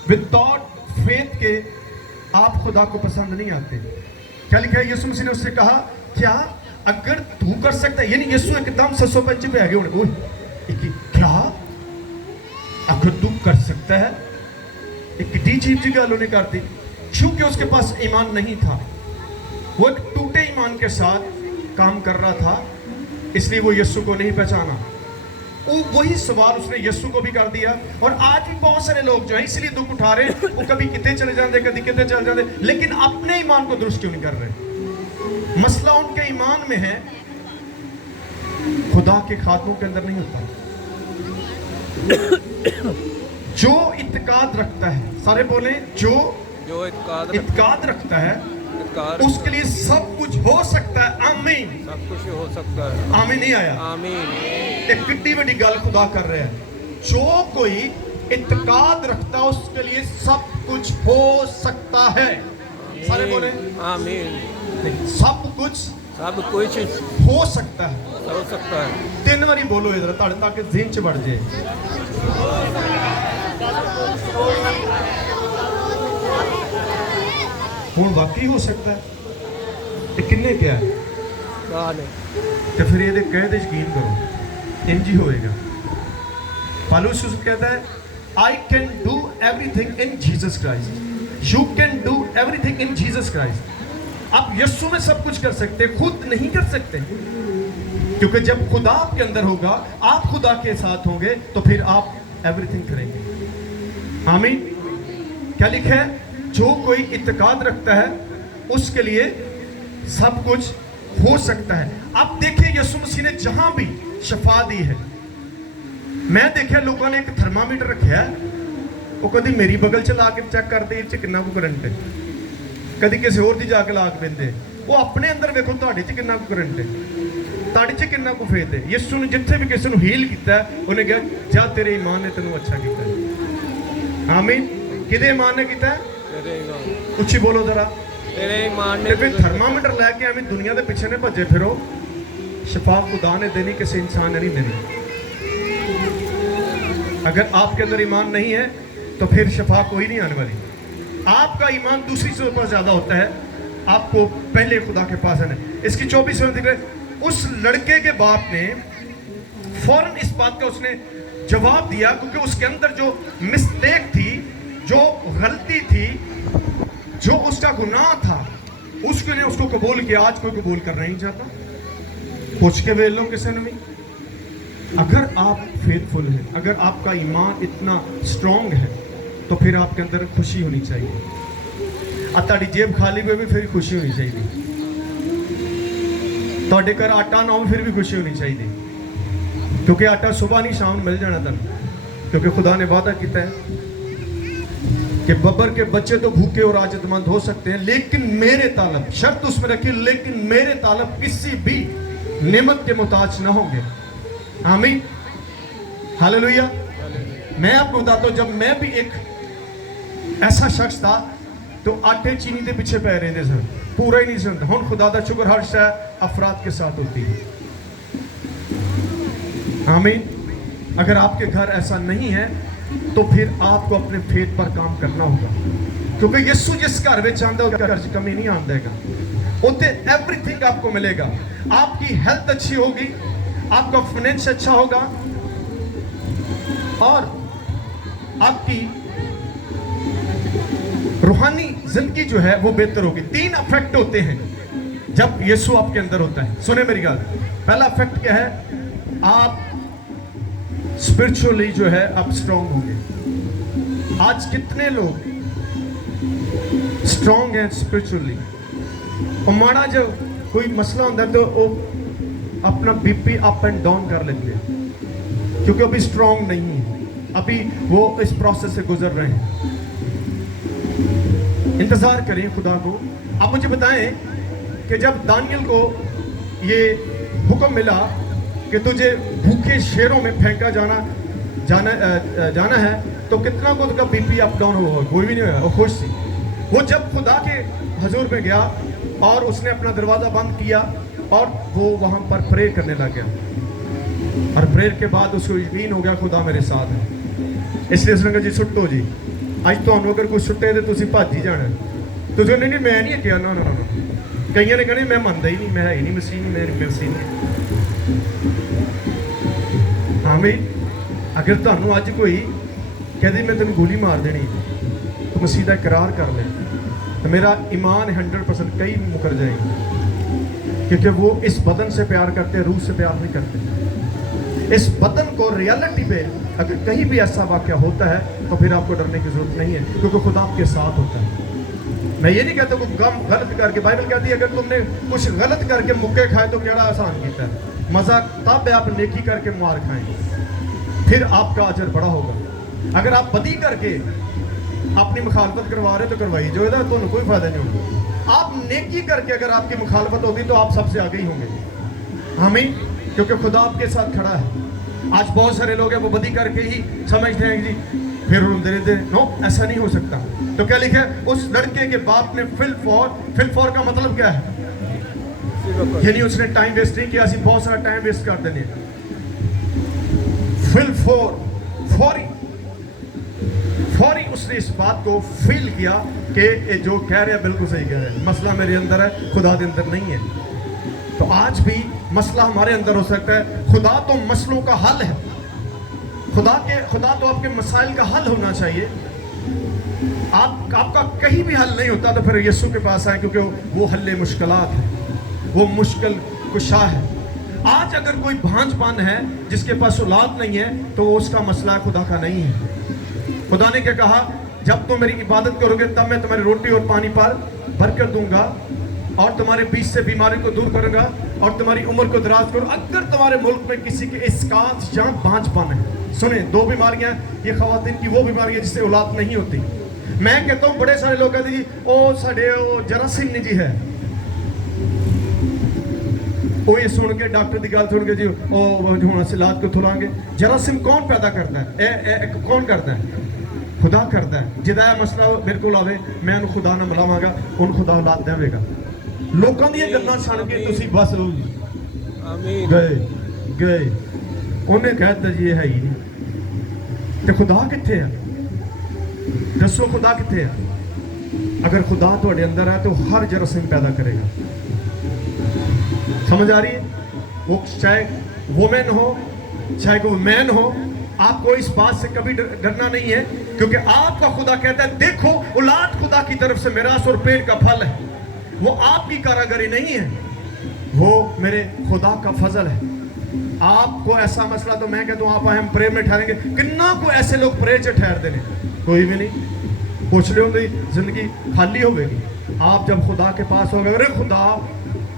विदाउट फेथ के आप खुदा को पसंद नहीं आते। क्या लिखा है? यीशु मसीह ने उससे कहा, क्या अगर तू कर सकता है? यानी यीशु एकदम 605 पे आ गए। क्या अगर तू कर सकता है? एक अजीब सी गल उन्हें कर दी, क्योंकि उसके पास ईमान नहीं था। वो एक टूटे ईमान के साथ काम कर रहा था, इसलिए वो यीशु को नहीं पहचाना। वही सवाल उसने यीशु को भी कर दिया। और आज भी बहुत सारे लोग जो हैं इसलिए दुख उठा रहे हैं, वो कभी कितने चले जाते, कभी कितने चले जाते, लेकिन अपने ईमान को दुरुस्त क्यों नहीं कर रहे? मसला उनके ईमान में है, खुदा के खातों के अंदर नहीं होता। जो इत्काद रखता है, सारे बोले जो इत्काद रखता है उसके लिए सब कुछ हो सकता है। आमीन। सब कुछ हो सकता है। आमीन नहीं आया? आमीन। एक कितनी बड़ी गल खुदा कर रहे हैं। जो कोई इत्काद रखता है उसके लिए सब कुछ हो सकता है। सारे बोले आमीन। सब कुछ हो सकता है। हो सकता है। 3 बारी बोलो इधर ताकि ज़हन च बढ़ जाए। हुण वाकई हो सकता है। ये किन्ने क्या है? तो फिर ये कहे यकीन करो, इंज ही होएगा। पौलुस कहता है I can do everything in Jesus Christ. You can do everything in Jesus Christ. आप यीशु में सब कुछ कर सकते, खुद नहीं कर सकते, क्योंकि जब खुदा आपके अंदर होगा, आप खुदा के साथ होंगे, तो फिर आप एवरीथिंग करेंगे। आमीन। क्या लिखा है? जो कोई इत्काद रखता है उसके लिए सब कुछ हो सकता है। आप देखिए यीशु मसीह ने जहां भी शफा दी है, मैं देखा लोगों ने एक थर्मामीटर रखा है, वो कभी मेरी बगल च ला के चेक करते कितना को करंट है, कभी किसी और दी जाके ला के देंगे। वो अपने अंदर देखो तुहाडे च कितना को करंट है, तुहाडे च कितना को फेथ है। यीशु ने जिथे भी किसी को हील किया, उन्हें कहा जा तेरे ईमान ने तेन अच्छा किया। आमीन। किदे ईमान ने किया? उच्ची बोलो जरा। तेरे ईमान ने। फिर थर्मामीटर लैके एवं दुनिया के पिछे ने भजे फिरो। शफा खुदा ने देनी, किसी इंसान ने नहीं देनी। अगर आपके अंदर ईमान नहीं है तो फिर शफा कोई नहीं आने वाली। आपका ईमान दूसरी चीजों पर ज्यादा होता है, आपको पहले खुदा के पास आना। इसकी 24 दिख रहे, उस लड़के के बाप ने फौरन इस बात का उसने जवाब दिया, क्योंकि उसके अंदर जो मिस्टेक थी, जो गलती थी, जो उसका गुनाह था, उसके लिए उसको कबूल किया। आज कोई कबूल करना नहीं चाहता। पूछ के वे लोग किसी ने भी। अगर आप फेथफुल हैं, अगर आपका ईमान इतना स्ट्रॉन्ग है, तो फिर आपके अंदर खुशी होनी चाहिए। ताड़ी जेब खाली हुए भी फिर खुशी होनी चाहिए। तुहाडे घर आटा ना हो फिर भी खुशी होनी चाहिए, क्योंकि आटा सुबह नहीं शाम मिल जाना तुम, क्योंकि खुदा ने वादा किया है कि बब्बर के बच्चे तो भूखे और आजतमंद हो सकते हैं, लेकिन मेरे तालब, शर्त उसमें रखी, लेकिन मेरे तालब किसी भी नेमत के मुताज ना होंगे। आमीन। हालेलुया। मैं आपको बताता हूं, जब मैं भी एक ऐसा शख्स था तो आटे चीनी के पीछे पै रहे थे सर, पूरा ही नहीं सुनता। हुण खुदा दा शुक्र हर शय अफराद के साथ होती है। आमीन। अगर आपके घर ऐसा नहीं है तो फिर आपको अपने फेथ पर काम करना होगा, क्योंकि यीशु जिस घर में आंदा है घर च कमी नहीं आन देगा। उत्ते एवरीथिंग आपको मिलेगा। आपकी हेल्थ अच्छी होगी, आपका फाइनेंस अच्छा होगा, और आपकी रूहानी जिंदगी जो है वो बेहतर होगी। 3 इफेक्ट होते हैं जब यीशु आपके अंदर होता है। सुने मेरी बात। पहला इफेक्ट क्या है? आप स्पिरिचुअली जो है आप स्ट्रांग होंगे। आज कितने लोग स्ट्रांग हैं स्पिरिचुअली, और माड़ा जब कोई मसला होता है तो वो अपना बीपी अप एंड डाउन कर लेते हैं, क्योंकि अभी स्ट्रांग नहीं है, अभी वो इस प्रोसेस से गुजर रहे हैं। इंतजार करें खुदा को। आप मुझे बताएं कि जब दानियल को ये हुक्म मिला कि तुझे भूखे शेरों में फेंका जाना है, तो कितना को उसका बीपी अप डाउन हुआ? कोई भी नहीं हुआ। वो खुश थी। वो जब खुदा के हजूर में गया और उसने अपना दरवाज़ा बंद किया और वो वहाँ पर प्रे करने लग गया, और प्रेयर के बाद उसको यकीन हो गया खुदा मेरे साथ है। इसलिए उसने कहा जी सुट्टो जी, अज तो अगर कोई सुट्टे तो तुम भज ही जाना। तो नहीं मैं नहीं किया, ना ना ना। कई ने कहने मैं मनता ही नहीं, मैं है ही नहीं मसीह, मैं मसीह नहीं। आमीन। अगर तुहानू अज कोई कहते मैं तेन गोली मार देनी, तो मसीह का इकरार कर ले, तो मेरा ईमान 100% कई मुकर जाएगी, क्योंकि वो इस बदन से प्यार करते, रूह से प्यार नहीं करते। اس بدن کو ریالٹی پہ اگر کہیں بھی ایسا واقعہ ہوتا ہے تو پھر آپ کو ڈرنے کی ضرورت نہیں ہے، کیونکہ خدا آپ کے ساتھ ہوتا ہے۔ میں یہ نہیں کہتا کہ کام غلط کر کے، بائبل کہتی ہے اگر تم نے کچھ غلط کر کے مکے کھائے تو کیڑا آسان کیتا ہے، مزہ تب ہے آپ نیکی کر کے مار کھائیں پھر آپ کا اجر بڑا ہوگا۔ اگر آپ بدی کر کے اپنی مخالفت کروا رہے تو کروائیے، جو ہے تو کوئی فائدہ نہیں ہوگا۔ آپ نیکی کر کے اگر آپ کی مخالفت ہوتی تو آپ سب سے آگے ہی ہوں گے، آمین، کیونکہ خدا آپ کے ساتھ کھڑا ہے۔ آج بہت سارے لوگ ہیں وہ بدی کر کے ہی سمجھتے ہیں کہ جی پھر دے نو، ایسا نہیں ہو سکتا۔ تو کیا لکھا ہے؟ اس لڑکے کے باپ نے فل فور کا مطلب کیا ہے؟ یعنی اس نے ٹائم ویسٹ نہیں کیا، اسی بہت سارا ٹائم ویسٹ کر دینے۔ فل فوری اس نے اس بات کو فیل کیا کہ جو کہہ رہے ہیں بالکل صحیح کہہ رہے ہیں، مسئلہ میرے اندر ہے، خدا کے اندر نہیں ہے۔ تو آج بھی مسئلہ ہمارے اندر ہو سکتا ہے، خدا تو مسئلوں کا حل ہے، خدا تو آپ کے مسائل کا حل ہونا چاہیے۔ آپ کا کہیں بھی حل نہیں ہوتا تو پھر یسوع کے پاس آئیں، کیونکہ وہ حل مشکلات ہے، وہ مشکل کشا ہے۔ آج اگر کوئی بھانج پان ہے جس کے پاس اولاد نہیں ہے تو وہ اس کا مسئلہ خدا کا نہیں ہے۔ خدا نے کیا کہا؟ جب تم میری عبادت کرو گے تب میں تمہاری روٹی اور پانی پر برکت دوں گا اور تمہارے بیچ سے بیماری کو دور کروں گا اور تمہاری عمر کو دراز کروں۔ اگر تمہارے ملک میں کسی کے اسکات یا بھانج پان ہے، سنیں، دو بیماریاں، یہ خواتین کی وہ بیماریاں جس سے اولاد نہیں ہوتی۔ میں کہتا ہوں بڑے سارے لوگ کہتے ہیں جی او ساڈے او جراثیم نے جی ہے، وہ یہ سن کے ڈاکٹر کی گل سن کے جی او ہوں اصلاحات کو تھلائیں گے۔ جراثیم کون پیدا کرتا ہے؟ کون کرتا ہے؟ خدا کرتا ہے۔ جدا مسئلہ میرے کو آوے میں انہوں خدا نہ ملاواں گا، ان خدا اولاد دے گا۔ لوکاں دی گلاں سن کے تسی بس آمین گئے انہیں کہتا جی یہ ہے ہی نہیں۔ تے خدا کتھے ہے؟ دسو خدا کتھے ہے؟ اگر خدا تواڈے اندر ہے تو ہر جراثیم پیدا کرے گا۔ سمجھ آ رہی ہے؟ وہ چاہے وومن ہو چاہے کوئی مین ہو، آپ کو اس بات سے کبھی ڈرنا نہیں ہے، کیونکہ آپ کا خدا کہتا ہے دیکھو اولاد خدا کی طرف سے میراث اور پیٹ کا پھل ہے، وہ آپ کی کاراگری نہیں ہے، وہ میرے خدا کا فضل ہے۔ آپ کو ایسا مسئلہ تو میں کہتا ہوں آپ ہم پرے میں ٹھہریں گے، کتنا کو ایسے لوگ پرے چ ٹھہر دینے، کوئی بھی نہیں۔ پوچھ لے ہوں گی زندگی خالی ہوگی۔ آپ جب خدا کے پاس ہوگے، ارے خدا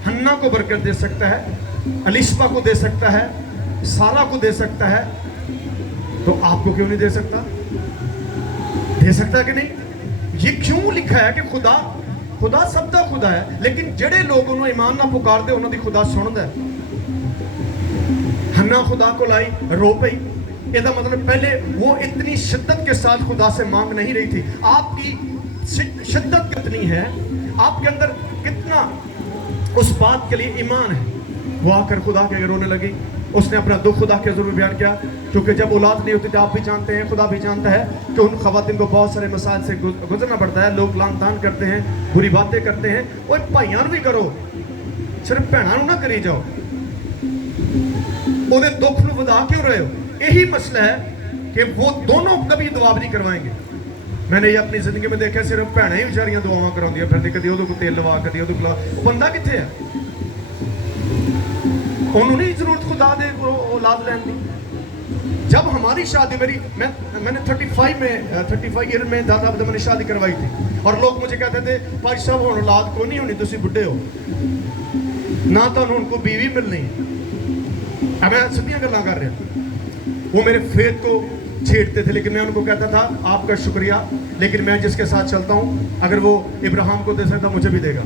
حنا کو برکت دے سکتا ہے، الیشبا کو دے سکتا ہے، سارا کو دے سکتا ہے، تو آپ کو کیوں نہیں دے سکتا؟ دے سکتا ہے کہ نہیں؟ یہ کیوں لکھا ہے کہ خدا سب دا خدا ہے، لیکن جڑے لوگ انہوں ایمان نہ پکار دے انہوں دی خدا سن دے۔ حنا خدا کو لائی، رو پئی، یہ دا مطلب پہلے وہ اتنی شدت کے ساتھ خدا سے مانگ نہیں رہی تھی۔ آپ کی شدت کتنی ہے، آپ کے اندر کتنا اس بات کے لیے ایمان ہے، وہ آ کر خدا کے رونے لگی۔ اس نے اپنا دکھ خدا کے حضور میں بیان کیا، کیونکہ جب اولاد نہیں ہوتی تو آپ بھی جانتے ہیں، خدا بھی جانتا ہے کہ ان خواتین کو بہت سارے مسائل سے گزرنا پڑتا ہے۔ لوگ لان تان کرتے ہیں، بری باتیں کرتے ہیں، وہ بھائیاں بھی کرو، صرف بہنوں نہ کری جاؤ، وہ دکھ نو ودا کیوں رہے ہو؟ یہی مسئلہ ہے کہ وہ دونوں کبھی دعا نہیں کروائیں گے۔ میں نے یہ اپنی زندگی میں دیکھا، صرف بہنیں ہی بیچاریاں دعاواں کراؤندیاں پھر کدی وہ تیل لوا کدی وہ کلا، وہ بندہ کتنے ہے؟ انہوں نے ضرورت خدا دے اولاد لین دی۔ جب ہماری شادی میں نے 35 ایئر میں دادا میں نے شادی کروائی تھی، اور لوگ مجھے کہتے تھے بھائی صاحب ہوں اولاد کو نہیں ہونی، تسی بڈھے ہو نہ تو ان کو بیوی ملنی۔ اب میں سدیاں گلاں کر رہا، وہ میرے فیت کو چھیڑتے تھے، لیکن میں ان کو کہتا تھا آپ کا شکریہ، لیکن میں جس کے ساتھ چلتا ہوں اگر وہ ابراہیم کو دے سکتا مجھے بھی دے گا۔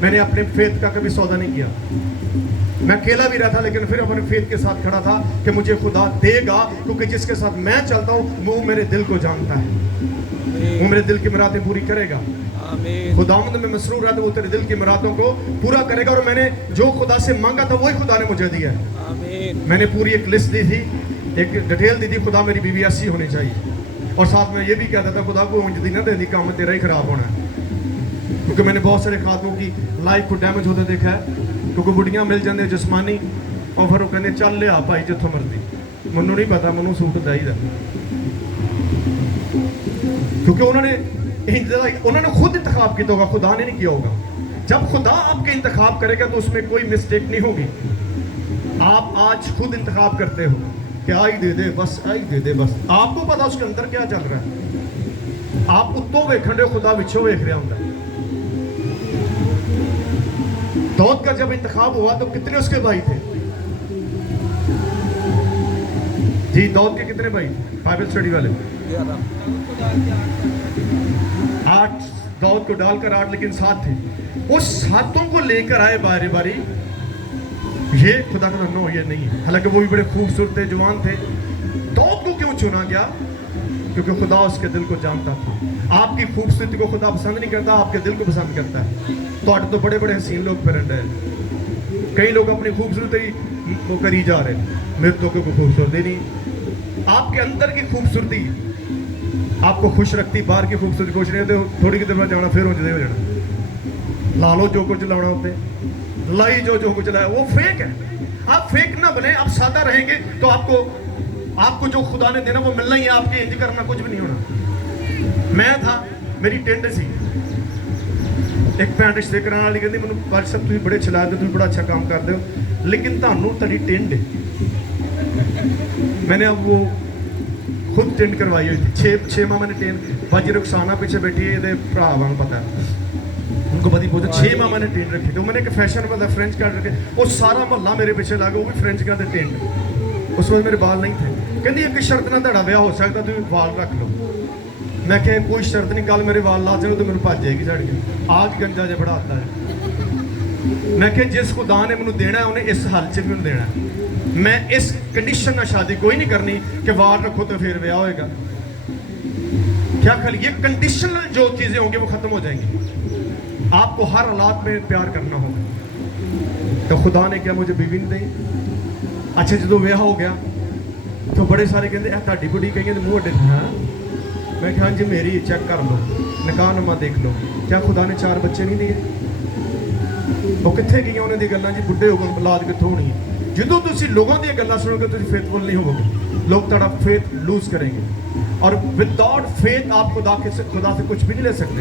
میں نے اپنے فیت کا کبھی سودا نہیں کیا، میں اکیلا بھی رہا تھا لیکن پھر اپنے فیت کے ساتھ کھڑا تھا کہ مجھے خدا دے گا، کیونکہ جس کے ساتھ میں چلتا ہوں وہ میرے دل کو جانتا ہے، وہ میرے دل کی مرادیں پوری کرے گا۔ خداوند میں مسرور ہے تو وہ تیرے دل کی مرادوں کو پورا کرے گا، اور میں نے جو خدا سے مانگا تھا وہی خدا نے مجھے دیا ہے۔ میں نے پوری ایک لسٹ دی تھی، ایک ڈیٹیل دی تھی، خدا میری بیوی ایسی ہونی چاہیے، اور ساتھ میں یہ بھی کہتا تھا خدا کو اونجدی نہ دے دی، کام تیرا ہی خراب ہونا ہے، کیونکہ میں نے بہت سارے خاتموں کی لائف کو ڈیمیج ہوتے دیکھا ہے، کیونکہ بڑھیاں مل جاندے جسمانی، اور پھر وہ کہنے چل لیا بھائی جتوں مرضی، منوں نہیں پتا منوں سوٹ چاہیے، کیونکہ انہوں نے خود انتخاب کیا ہوگا، خدا نے نہیں کیا ہوگا۔ جب خدا آپ کے انتخاب کرے گا تو اس میں کوئی مسٹیک نہیں ہوگی۔ आप आज खुद इंतखाब करते हो कि आई दे दे बस, आई दे दे बस। आपको पता उसके अंदर क्या चल रहा है। आप उत्तों वेखण रहे हो, खुदा विचों वेख रहा होंगे। दाऊद का जब इंतखाब हुआ तो कितने उसके भाई थे जी? दाऊद के कितने भाई थे बाइबल स्टडी वाले? 8। दाऊद को डालकर 8, लेकिन 7 थे। उस 7 को लेकर आए बारी बारी। ये खुदा का नो, ये नहीं है। हालांकि वो भी बड़े खूबसूरत थे, जवान थे। दाऊद को क्यों चुना गया? क्योंकि खुदा उसके दिल को जानता था। आपकी खूबसूरती को खुदा पसंद नहीं करता, आपके दिल को पसंद करता है। तो बड़े बड़े हसीन लोग फिर रहे हैं। कई लोग अपनी खूबसूरती वो करी जा रहे हैं, मेरे तो कोई खूबसूरती नहीं। आपके अंदर की खूबसूरती आपको खुश रखती, बाहर की खूबसूरती खुश नहीं होते। थोड़ी की देर में जाना फिर हो जाना, ला लो जो कुछ लाना होते, लाई जो कुछ लाया, वो फेक है। आप फेक ना बने, आप सादा रहेंगे तो आपको जो खुदा ने देना वो मिलना ही है। आपके इंज करना कुछ भी नहीं होना। मैं था, मेरी टेंड सी, एक भैन रिश्ते कराने वाली कहती मैंने पर सब तुम बड़े चलाते, तुम बड़ा अच्छा काम करते हो, लेकिन थानू तड़ी टेंड है। मैंने अब वो खुद टेंड करवाई हुई थी। 6 माह मैंने टेंड, बाजी रुखसाना पीछे बैठी है, ये भरा वांग पता है उनको पता ही। 6 माह मैंने टेंड रखी। तो मैंने एक फैशन वाला फ्रेंच कार्ड रखे, वो सारा मोहल्ला मेरे पीछे लगा, वो भी फ्रेंच का टेंड। उस वक्त मेरे बाल नहीं थे। कहती एक शर्त ना ਤੁਹਾਡਾ ਵਿਆਹ ਹੋ ਸਕਦਾ, ਤੁਸੀਂ ਵਾਲ ਰੱਖ ਲਓ। मैं क्या कोई शर्त नहीं, कल मेरे वाल ला जाओ तो मेरे भज जाएगी झड़ के। आज गंजा जा बड़ा आता है। मैं क्या जिस खुदा ने मैंने देना है उन्हें इस हाल च भी मैंने देना है। मैं इस कंडीशन में शादी कोई नहीं करनी कि वाल रखो तो फिर ब्याह होएगा। क्या ख्याल, ये कंडीशनल जो चीज़ें होंगी वो ख़त्म हो जाएंगी। आपको हर हालात में प्यार करना होगा। तो खुदा ने क्या मुझे बीवी नहीं दी। अच्छा जो ब्याह हो गया तो बड़े सारे कहते ਤੁਹਾਡੀ ਕੁੜੀ ਕਹੀਏ ਮੂੰਹ ਅੱਡੇ। हाँ मैं कहा जी मेरी चेक कर लो, निकाहनुमा देख लो, क्या खुदा ने 4 बच्चे नहीं दिए? वो कितने गई उन्होंने दी गल्लां जी, बुढ़े हो गए औलाद कितों होनी है। जो तुसी लोगों दी गल्लां सुनोगे तुसी फेथफुल नहीं होवोगे, लोग तुम्हारा फेथ लूज करेंगे। और विदाउट फेथ आप खुदा से कुछ भी नहीं ले सकते।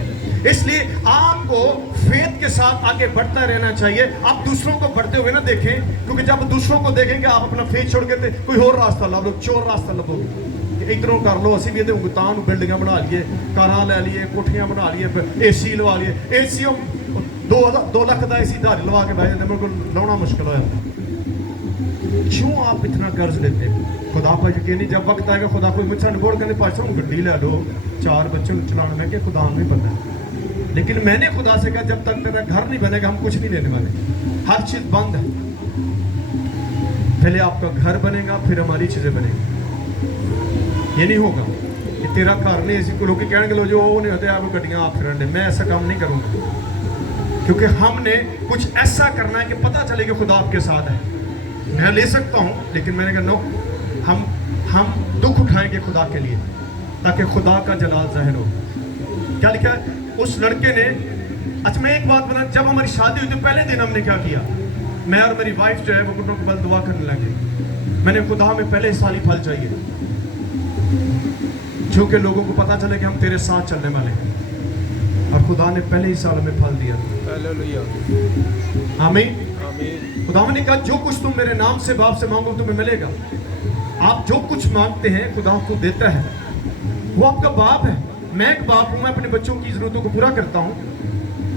इसलिए आपको फेथ के साथ आगे बढ़ता रहना चाहिए। आप दूसरों को बढ़ते हुए ना देखें, क्योंकि जब दूसरों को देखेंगे आप अपना फेथ छोड़ के कोई और रास्ता लब लो, चोर रास्ता लभोगे। इधरों कर लो, असी भी ये उगतान बिल्डिंगां बना लीए, कारां लै लीए, कोठियां बना लीए, AC लवा लीए। AC 2 लाख का AC धारी लवा के बह जाते, मेरे को लाना मुश्किल हो जाता। क्यों आप इतना कर्ज लेते हो? खुदा पर यकीन नहीं। जब वक्त आएगा खुदा कोई मुझसे बोल कहते पास गड्डी लै लो, 4 बच्चों को चलाना, मैं क्या खुदा नहीं पता। लेकिन मैंने खुदा से कहा जब तक तेरा घर नहीं बनेगा हम कुछ नहीं लेने वाले। हर चीज़ बंद है, पहले आपका घर बनेगा फिर हमारी चीज़ें बनेगी। ये नहीं होगा कि तेरा घर नहीं, ऐसी लोग कहेंगे लो जो वो नहीं होते आप गड्डियाँ आप फिर। मैं ऐसा काम नहीं करूँगा, क्योंकि हमने कुछ ऐसा करना है कि पता चले कि खुदा आपके साथ है। मैं ले सकता हूँ, लेकिन मैंने कहा नो, हम दुख उठाएंगे खुदा के लिए, ताकि खुदा का जलाल ज़ाहिर हो। क्या लिखा है उस लड़के ने? अच्छा मैं एक बात बता, जब हमारी शादी हुई तो पहले दिन हमने क्या किया, मैं और मेरी वाइफ जो है वो घुटनों के बल दुआ करने लगे। मैंने खुदा में पहले साल ही फल चाहिए, जो कि लोगों को पता चले कि हम तेरे साथ चलने वाले हैं। और खुदा ने पहले ही साल में फल दिया। आमीन। खुदा ने कहा जो कुछ तुम मेरे नाम से बाप से मांगो तुम्हें मिलेगा। आप जो कुछ मांगते हैं खुदा आपको देता है, वो आपका बाप है। मैं एक बाप हूँ, मैं अपने बच्चों की ज़रूरतों को पूरा करता हूँ,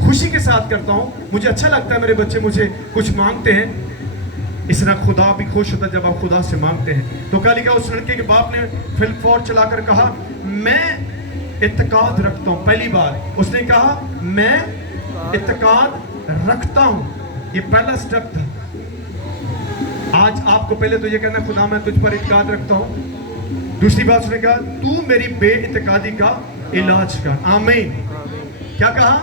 खुशी के साथ करता हूँ। मुझे अच्छा लगता है मेरे बच्चे मुझे कुछ मांगते हैं। इस तरह खुदा भी खुश होता है जब आप खुदा से मांगते हैं। तो क्या लिखा उस लड़के के बाप ने फिल्म चलाकर कहा मैं इत्तेकाद रखता हूँ। पहली बार उसने कहा मैं इत्तेकाद रखता हूँ, ये पहला स्टेप था। आज आपको पहले तो ये कहना खुदा मैं तुझ पर इत्तेकाद रखता हूँ। दूसरी बात उसने कहा तू मेरी बेइत्तेकादी का इलाज कर। आमीन। क्या कहा?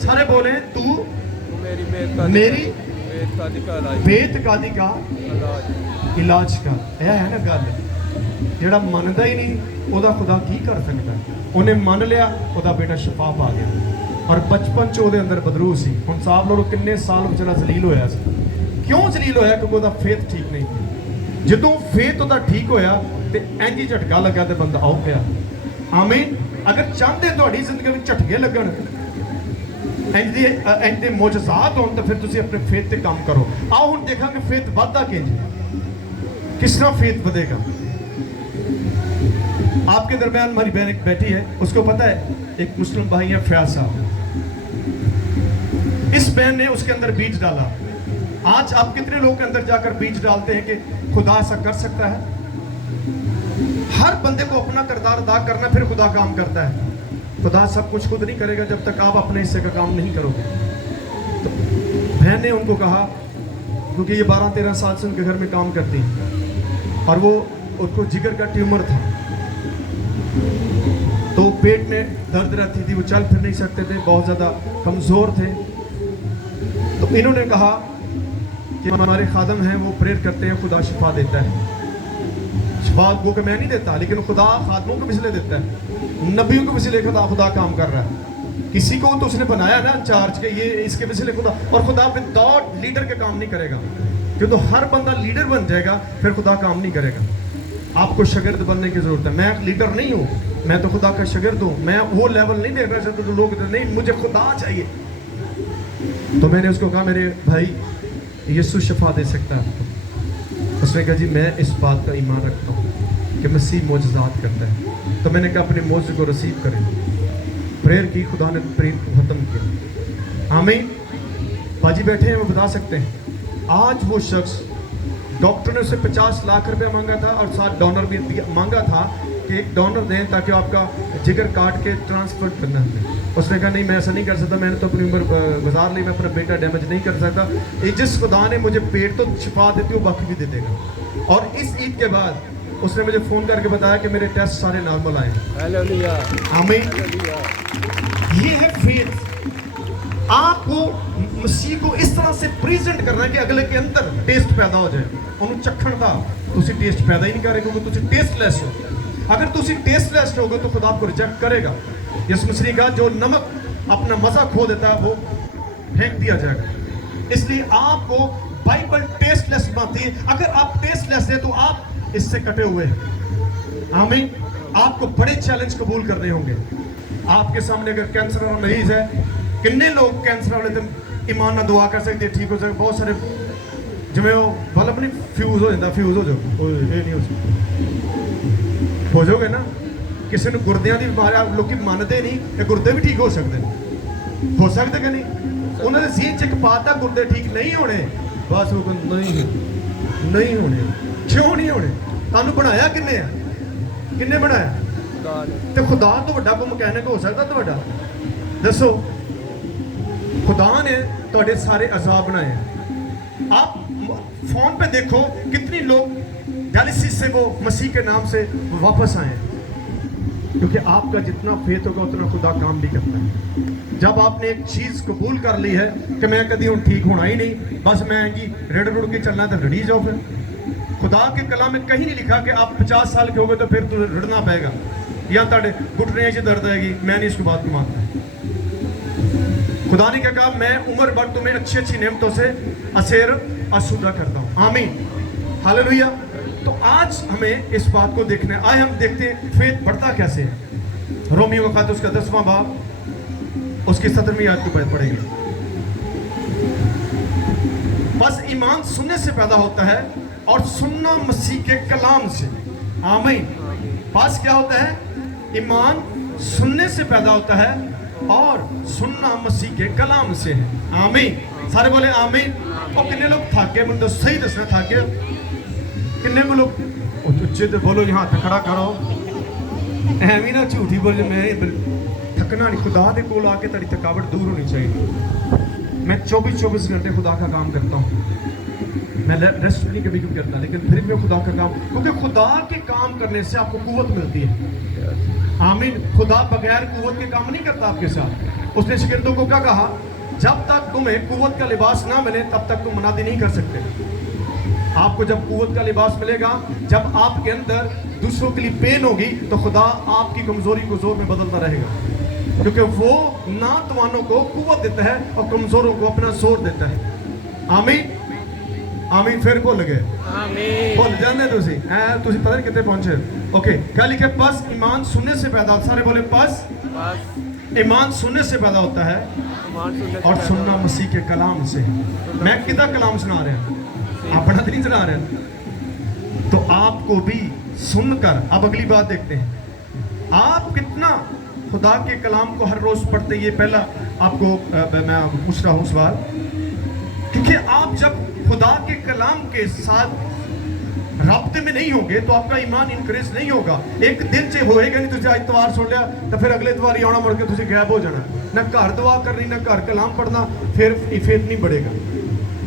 सारे बोले तू मेरी बेइत्तेकादी का इलाज कर। यह है ना गल, जेड़ा मनदा ही नहीं ओदा खुदा की कर सकता है। उन्हें मन लिया, ओदा बेटा शफा पा गया। और बचपन च ओदे अंदर बदरू सी। हुण साहब लोग किन्ने साल बेचारा जलील होया सी। क्यों जलील होया? क्योंकि ओदा फेथ ठीक नहीं थी। जदों फेथ ओदा ठीक होया ते इंज ही झटका लगा ते बंदा आओ गया। आमीन। अगर चाहते तुहाडी जिंदगी में झटके लगन ਇੰਜ ਦੇ ਮੌਜਜ਼ਾਤ ਹੋਣ ਤਾਂ ਫਿਰ ਤੁਸੀਂ ਆਪਣੇ ਫੇਥ ਤੇ ਕੰਮ ਕਰੋ। ਆਓ ਹੁਣ ਦੇਖਾਂਗੇ ਫੇਥ ਵੱਧਦਾ ਕਿੰਜ किस तरह फेथ बढ़ेगा। आपके दरमियान हमारी बहन एक बैठी है, उसको पता है एक मुस्लिम भाई है फयाज साहब, इस बहन ने उसके अंदर बीज डाला। आज आप कितने लोग के अंदर जाकर बीज डालते हैं कि खुदा ऐसा कर सकता है? हर बंदे को अपना किरदार अदा करना, फिर खुदा काम करता है। खुदा सब कुछ खुद नहीं करेगा जब तक आप अपने हिस्से का काम नहीं करोगे। तो बहन ने उनको कहा, क्योंकि ये 12-13 साल से उनके घर में काम करती हैं और वो उनको जिगर का ट्यूमर था, तो पेट में दर्द रहती थी, वो चल फिर नहीं सकते थे, बहुत ज़्यादा कमज़ोर थे। तो इन्होंने कहा कि हमारे खादम हैं, वो प्रेयर करते हैं, खुदा शिफा देता है। शिफा को कि मैं नहीं देता, लेकिन खुदा खादमों को मिसले देता है, नबियों को मिसले खुदा काम कर रहा है। किसी को तो उसने बनाया ना चार्ज के ये इसके मिसले खुदा, और खुदा विदाउट लीडर के काम नहीं करेगा, क्योंकि तो हर बंदा लीडर बन जाएगा फिर खुदा काम नहीं करेगा। आपको शागिर्द बनने की ज़रूरत है। मैं एक लीडर नहीं हूँ, मैं तो खुदा का शागिर्द हूँ। मैं वो लेवल नहीं देखना चाहता तो लोग नहीं, मुझे खुदा चाहिए। तो मैंने उसको कहा, मेरे भाई यीशु शिफा दे सकता है आपको। उसने कहा, जी मैं इस बात का ईमान रखता हूँ कि मसीह मोजज़ात करता है। तो मैंने कहा अपने मोज़े को रिसीव करें। प्रेयर की, खुदा ने प्रेयर को ख़त्म किया। आमीन। बाजी बैठे हैं, वो बता सकते हैं। आज वो शख्स, डॉक्टर ने उसे 50 लाख रुपया मांगा था और 7 डोनर भी मांगा था कि एक डोनर दें ताकि आपका जिगर काट के ट्रांसफर करना है। उसने कहा नहीं, मैं ऐसा नहीं कर सकता, मैंने तो अपनी उम्र गुजार ली, मैं अपना बेटा डैमेज नहीं कर सकता। जिस खुदा ने मुझे पेट तो शिफा देती वो बाकी भी दे देगा। और इस ईद के बाद उसने मुझे फ़ोन करके बताया कि मेरे टेस्ट सारे नॉर्मल आए। हालेलुया। आमीन। ये है फेथ। आपको मसीह को इस तरह से प्रेजेंट करना है कि अगले के अंदर टेस्ट पैदा हो जाए। ਉਹਨੂੰ ਚੱਖਣ ਦਾ ਤੁਸੀਂ टेस्ट पैदा ही नहीं करेंगे, क्योंकि ਤੁਸੀਂ टेस्टलेस हो। अगर ਤੁਸੀਂ टेस्टलेस होगे तो खुदा आपको रिजेक्ट करेगा। यीशु मसीह ने कहा, जो नमक अपना मज़ा खो देता है वो फेंक दिया जाएगा। इसलिए आपको बाइबल टेस्टलेस बनाती है। अगर आप टेस्टलेस हैं तो आप इससे कटे हुए हैं। आमीन। आपको बड़े चैलेंज कबूल करने होंगे। आपके सामने अगर कैंसर वाला मरीज है, कितने लोग कैंसर वाले दिन ईमान ना दुआ कर सकते ठीक हो सकते? बहुत सारे जिमें वो बल्ब नहीं फ्यूज हो जाता, फ्यूज हो जाओ, ये नहीं हो सकता, हो जाओगे ना। किसी ने गुर्दियां की बीमारी, आप लोग मानते नहीं कि गुर्दे भी ठीक हो सकते हैं, हो सकते कि नहीं? उन्होंने सीन च एक पाता गुर्दे ठीक नहीं होने, बस वो नहीं होने। क्यों नहीं होने? तुहानू बनाया किन्ने है? किन्ने बनाया? तो खुदा तो वड्डा कोई मैकेनिक हो सकता ਤੁਹਾਡਾ? दसो। खुदा ने ਤੁਹਾਡੇ सारे अज़ाब बनाए हैं। आप फोन पे देखो कितनी लोग डायलिसिस से वो मसीह के नाम से वापस आए हैं, क्योंकि आपका जितना फेथ होगा उतना खुदा काम भी करता है। जब आपने एक चीज़ कबूल कर ली है कि मैं कभी हूँ ठीक होना ही नहीं, बस मैं जी रेड़ रुड़ के चलना, तो रड़ी जाओ। फिर खुदा के कलाम में कहीं नहीं लिखा कि आप 50 साल के हो गए तो फिर तो रड़ना पड़ेगा या तेरे घुटने से दर्द आएगी। मैं नहीं इसको बात को मानता। खुदा ने क्या कहा, मैं उम्र भर तुम्हें अच्छी अच्छी नेमतों से असेर आसूदा करता हूँ। आमीन। हालेलुया। तो आज हमें इस बात को देखना है। आए हम देखते हैं फेथ बढ़ता कैसे है। रोमियो का खात उसका 10वां बाब उसकी 17वीं आयत को पढ़ेंगे। बस ईमान सुनने से पैदा होता है और सुनना मसीह के कलाम से। आमीन। बस क्या होता है? ईमान सुनने से पैदा होता है और सुनना मसीह के कलाम से है। आमीन। सारे बोले आमीन। और कितने लोग थके? मुझे सही दसना, थके कितने लोग? उच्चे तो बोलो, यहाँ हाथ खड़ा करो, एवं ना झूठी बोल। मैं थकना नहीं। खुदा के कोल आके तेरी थकावट दूर होनी चाहिए। मैं 24 घंटे खुदा का काम करता हूँ। मैं रेस्ट नहीं कभी क्यों करता, लेकिन फिर भी खुदा का काम, क्योंकि खुदा के काम करने से आपको कुव्वत मिलती है। आमीन। खुदा बगैर कुव्वत के काम नहीं करता आपके साथ। उसने शागिर्दों को क्या कहा? जब तक तुम्हें कुव्वत का लिबास ना मिले तब तक तुम मुनादी नहीं कर सकते। आपको जब कुव्वत का लिबास मिलेगा, जब आपके अंदर दूसरों के लिए पेन होगी, तो खुदा आपकी कमजोरी को जोर में बदलता रहेगा, क्योंकि वो नातवानों को कुव्वत देता है और कमजोरों को अपना जोर देता है। आमीन। आमीन। फिर भूल गए? आमीन। भूल जाने तुसी पता नहीं कितने पहुंचे। ओके। क्या लिखे? बस ईमान सुनने से पैदा। सारे बोले बस ईमान सुनने से पैदा होता है اور سننا مسیح کے کلام سے. میں کدھر کلام سنا رہا ہوں, آپ بڑا نہیں سنا رہے ہیں. تو آپ کو بھی سن کر, اب اگلی بات دیکھتے ہیں, آپ کتنا خدا کے کلام کو ہر روز پڑھتے. یہ پہلا آپ کو میں پوچھ رہا ہوں سوال, کیونکہ آپ جب خدا کے کلام کے ساتھ رابطے میں نہیں ہوں گے تو آپ کا ایمان انکریز نہیں ہوگا. ایک دن سے ہوئے گا نہیں, تجھے آج اتوار سن لیا تو پھر اگلے اتوار ہی آنا مڑ کے تجھے غائب ہو جانا. نہ گھر دعا کرنی, نہ گھر کلام پڑھنا, پھر فیت نہیں بڑھے گا.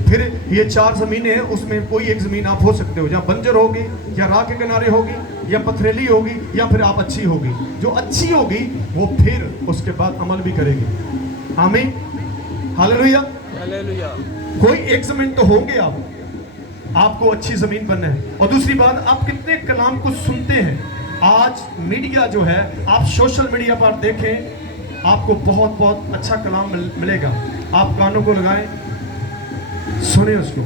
پھر یہ 4 زمینیں ہیں, اس میں کوئی ایک زمین آپ ہو سکتے ہو, یا بنجر ہوگی, یا راہ کے کنارے ہوگی, یا پتھریلی ہوگی, یا پھر آپ اچھی ہوگی. جو اچھی ہوگی وہ پھر اس کے بعد عمل بھی کرے گی. آمین, ہاللویا. ہاللویا. کوئی ایک زمین تو ہوں گے آپ کو اچھی زمین بننا ہے. اور دوسری بات, آپ کتنے کلام کو سنتے ہیں. آج میڈیا جو ہے, آپ سوشل میڈیا پر دیکھیں, آپ کو بہت بہت اچھا کلام ملے گا. آپ کانوں کو لگائیں, سنیں اس کو,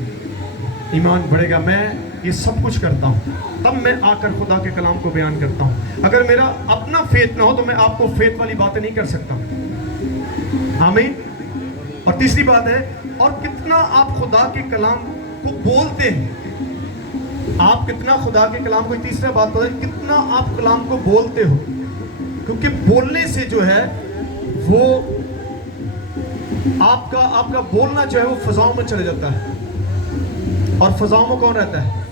ایمان بڑھے گا. میں یہ سب کچھ کرتا ہوں, تب میں آ کر خدا کے کلام کو بیان کرتا ہوں. اگر میرا اپنا فیت نہ ہو تو میں آپ کو فیت والی باتیں نہیں کر سکتا. آمین. اور تیسری بات ہے, اور کتنا آپ خدا کے کلام کو بولتے ہیں. آپ کتنا خدا کے کلام کو, تیسرا بات ہے کتنا آپ کلام کو بولتے ہو. کیونکہ بولنے سے جو ہے وہ آپ کا بولنا جو ہے وہ فضاؤں میں چلے جاتا ہے. اور فضاؤں میں کون رہتا ہے؟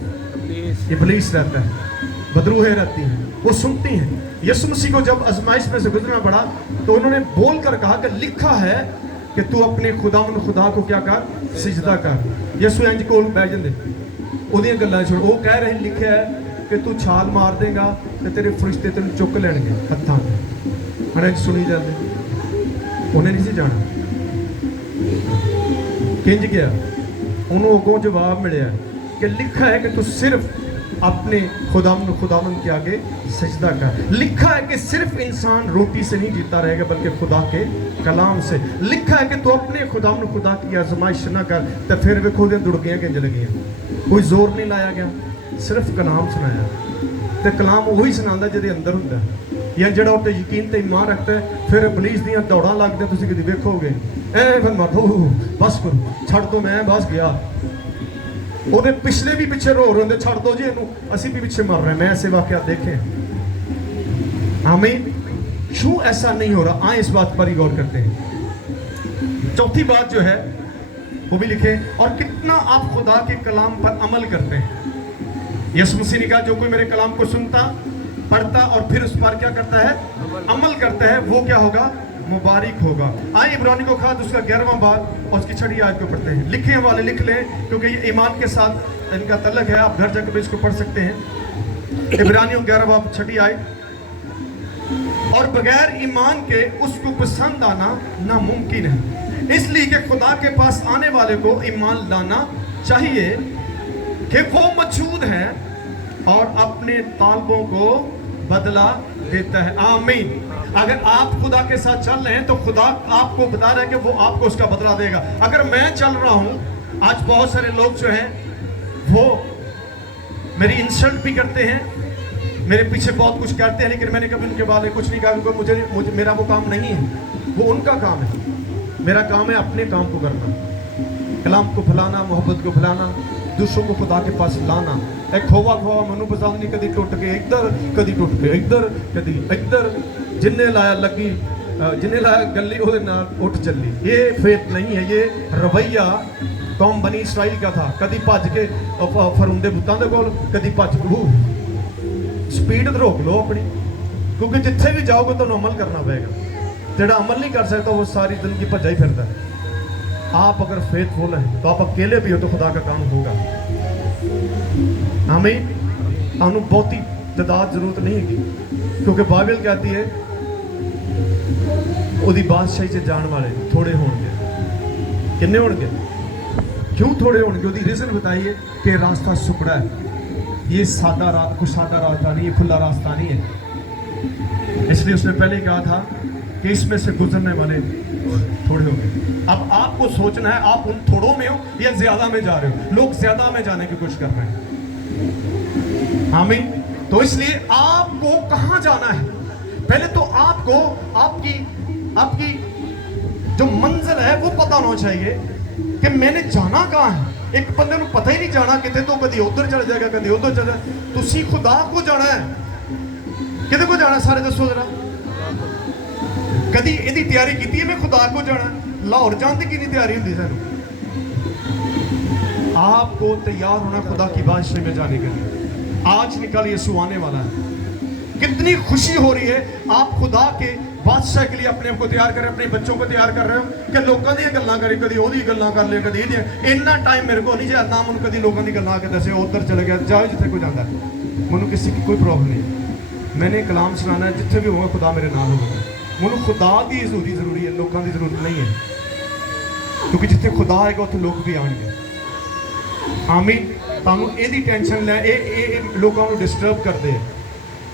ابلیس رہتا ہے, بدروحیں رہتی ہیں, وہ سنتی ہیں. یسوع مسیح کو جب آزمائش میں سے گزرنا پڑا تو انہوں نے بول کر کہا کہ لکھا ہے کہ تو اپنے خدا کو کیا کر, سجدہ کر. یسوع انج کول بیٹھ جاندے, اودیاں گلاں چھوڑ. وہ کہہ رہے لکھیا ہے کہ تو چھال مار دے گا تے تیرے فرشتے تینوں چک لین گے ہتھاں تے. ہن سنی جاندے, انہیں نہیں سی جانا. کنج گیا, انہوں اگوں جواب ملیا کہ لکھا ہے کہ تو صرف اپنے خداوند کے آگے سجدہ کر. لکھا ہے کہ صرف انسان روٹی سے نہیں جیتا رہے گا بلکہ خدا کے کلام سے. لکھا ہے کہ تو اپنے خدا کی آزمائش نہ کر. تو پھر ویکھو دے دڑگیاں کنج لگیاں. کوئی زور نہیں لایا گیا, صرف کلام سنایا. تے کلام وہی سناندا جدے اندر ہوندا ہے, یا جڑا اوتے یقین تے ایمان رکھتا ہے. پھر ابلیس دیاں دوڑاں لگدے, تسی کدی ویکھو گے اے بندہ بس کرو, چھڑ دو, میں بس گیا. وہ پچھلے بھی پیچھے رو رہے ہیں, چھڑ دو جی انہوں, اسی بھی پیچھے مر رہے ہیں. میں ایسے واقعات دیکھے ہیں. آمین. کیوں ایسا نہیں ہو رہا, آئیں اس بات پر ہی غور کرتے ہیں. چوتھی بات جو ہے وہ بھی لکھیں, اور کتنا آپ خدا کے کلام پر عمل کرتے ہیں. یسوع مسیح نے کہا جو کوئی میرے کلام کو سنتا, پڑھتا اور پھر اس پر کیا کرتا ہے, عمل کرتا ہے, وہ کیا ہوگا, مبارک ہوگا. آئیں عبرانی کو خط اس کا 11واں باب اور اس کی 6 آیت کو پڑھتے ہیں. لکھیں والے لکھ لیں کیونکہ یہ ایمان کے ساتھ ان کا تعلق ہے. آپ گھر جا کے اس کو پڑھ سکتے ہیں. عبرانیوں 11 باب 6 آیت. اور بغیر ایمان کے اس کو پسند آنا ناممکن ہے, اس لیے کہ خدا کے پاس آنے والے کو ایمان لانا چاہیے کہ وہ موجود ہے اور اپنے طالبوں کو بدلہ دیتا ہے. آمین. اگر آپ خدا کے ساتھ چل رہے ہیں تو خدا آپ کو بتا رہا ہے کہ وہ آپ کو اس کا بدلہ دے گا. اگر میں چل رہا ہوں, آج بہت سارے لوگ جو ہیں وہ میری انسلٹ بھی کرتے ہیں, میرے پیچھے بہت کچھ کرتے ہیں, لیکن میں نے کبھی ان کے بارے کچھ نہیں کہا کیونکہ مجھے میرا وہ کام نہیں ہے, وہ ان کا کام ہے. میرا کام ہے اپنے کام کو کرنا, کلام کو پھیلانا, محبت کو پھیلانا, دوسروں کو خدا کے پاس لانا. ایک کھوا منو پسند نہیں, کدی ٹوٹ کے ادھر, کدی ٹوٹ کے ادھر, کدی ادھر. جن نے لایا لگی, جن نے لایا گلی وہ اٹھ چلی. یہ فیت نہیں ہے, یہ رویہ قوم بنی اسرائیل کا تھا. کدی بھج کے فرمدے بتاں دے کول, کدی بھج کے. سپیڈ روک لو اپنی, کیونکہ جتھے بھی جاؤ گے تو عمل کرنا پڑے گا. جڑا عمل نہیں کر سکتا وہ ساری زندگی بھجا ہی پھرتا ہے. آپ اگر فیت فل ہیں تو آپ اکیلے بھی ہو تو خدا کا کام ہوگا. آمین. ہمیں بہتی تعداد ضرورت نہیں ہے, کیونکہ بائبل کہتی ہے وہی بادشاہی سے جان والے تھوڑے ہون گے. کنے ہون گے؟ کیوں تھوڑے ہون گے؟ وہی ریزن بتائیے کہ راستہ سکڑا ہے. یہ سادہ راستہ نہیں, یہ کھلا راستہ نہیں ہے. اس لیے اس نے پہلے کہا تھا کہ اس میں سے گزرنے والے تھوڑے ہوں گے. اب آپ کو سوچنا ہے آپ ان تھوڑوں میں ہو یا زیادہ میں جا رہے ہو. لوگ زیادہ میں جانے کی کوشش کر رہے ہیں. آمین. تو اس لیے آپ کو کہاں جانا ہے؟ پہلے تو آپ کو آپ کی जो मंजिल है वो पता होना चाहिए कि मैंने जाना कहाँ है। एक बंदे को पता ही नहीं जाना कितने, तो कभी उधर चल जाएगा कभी उधर चल जाएगा। तुसी खुदा को जाना है, किते को जाना सारे दसो जरा। कभी ਇਹਦੀ ਤਿਆਰੀ ਕੀਤੀ है मैं खुदा को जाना? लाहौर जाने की नहीं तैयारी होती सानू। आपको तैयार होना खुदा की बादशाही में जाने के लिए। आज निकल यीशु आने वाला है। कितनी खुशी हो रही है आप खुदा के बादशाह के लिए अपने आप को तैयार करें, अपने बच्चों को तैयार कर रहे हो कि लोगों दी गल्लां करी, कदी ओदी गल्लां कर ले, कदी इहदी। इन्ना टाइम मेरे को नहीं जाता मैं कदी लोगों दी गल्लां आके दसे उधर चले गया, जाओ जिथे कोई जाता है, मैनू किसी की कोई प्रॉब्लम नहीं। मैंने कलाम सुनाना है, जिथे भी होगा खुदा मेरे नाल होगा। मैनू खुदा की हजूरी जरूरी है, लोगों की जरूरत नहीं है, क्योंकि जिथे खुदा आएगा उत्थे लोग भी आएंगे। आमीन। तुहानू इहदी टेंशन ले, लोगों को डिस्टर्ब करते हैं,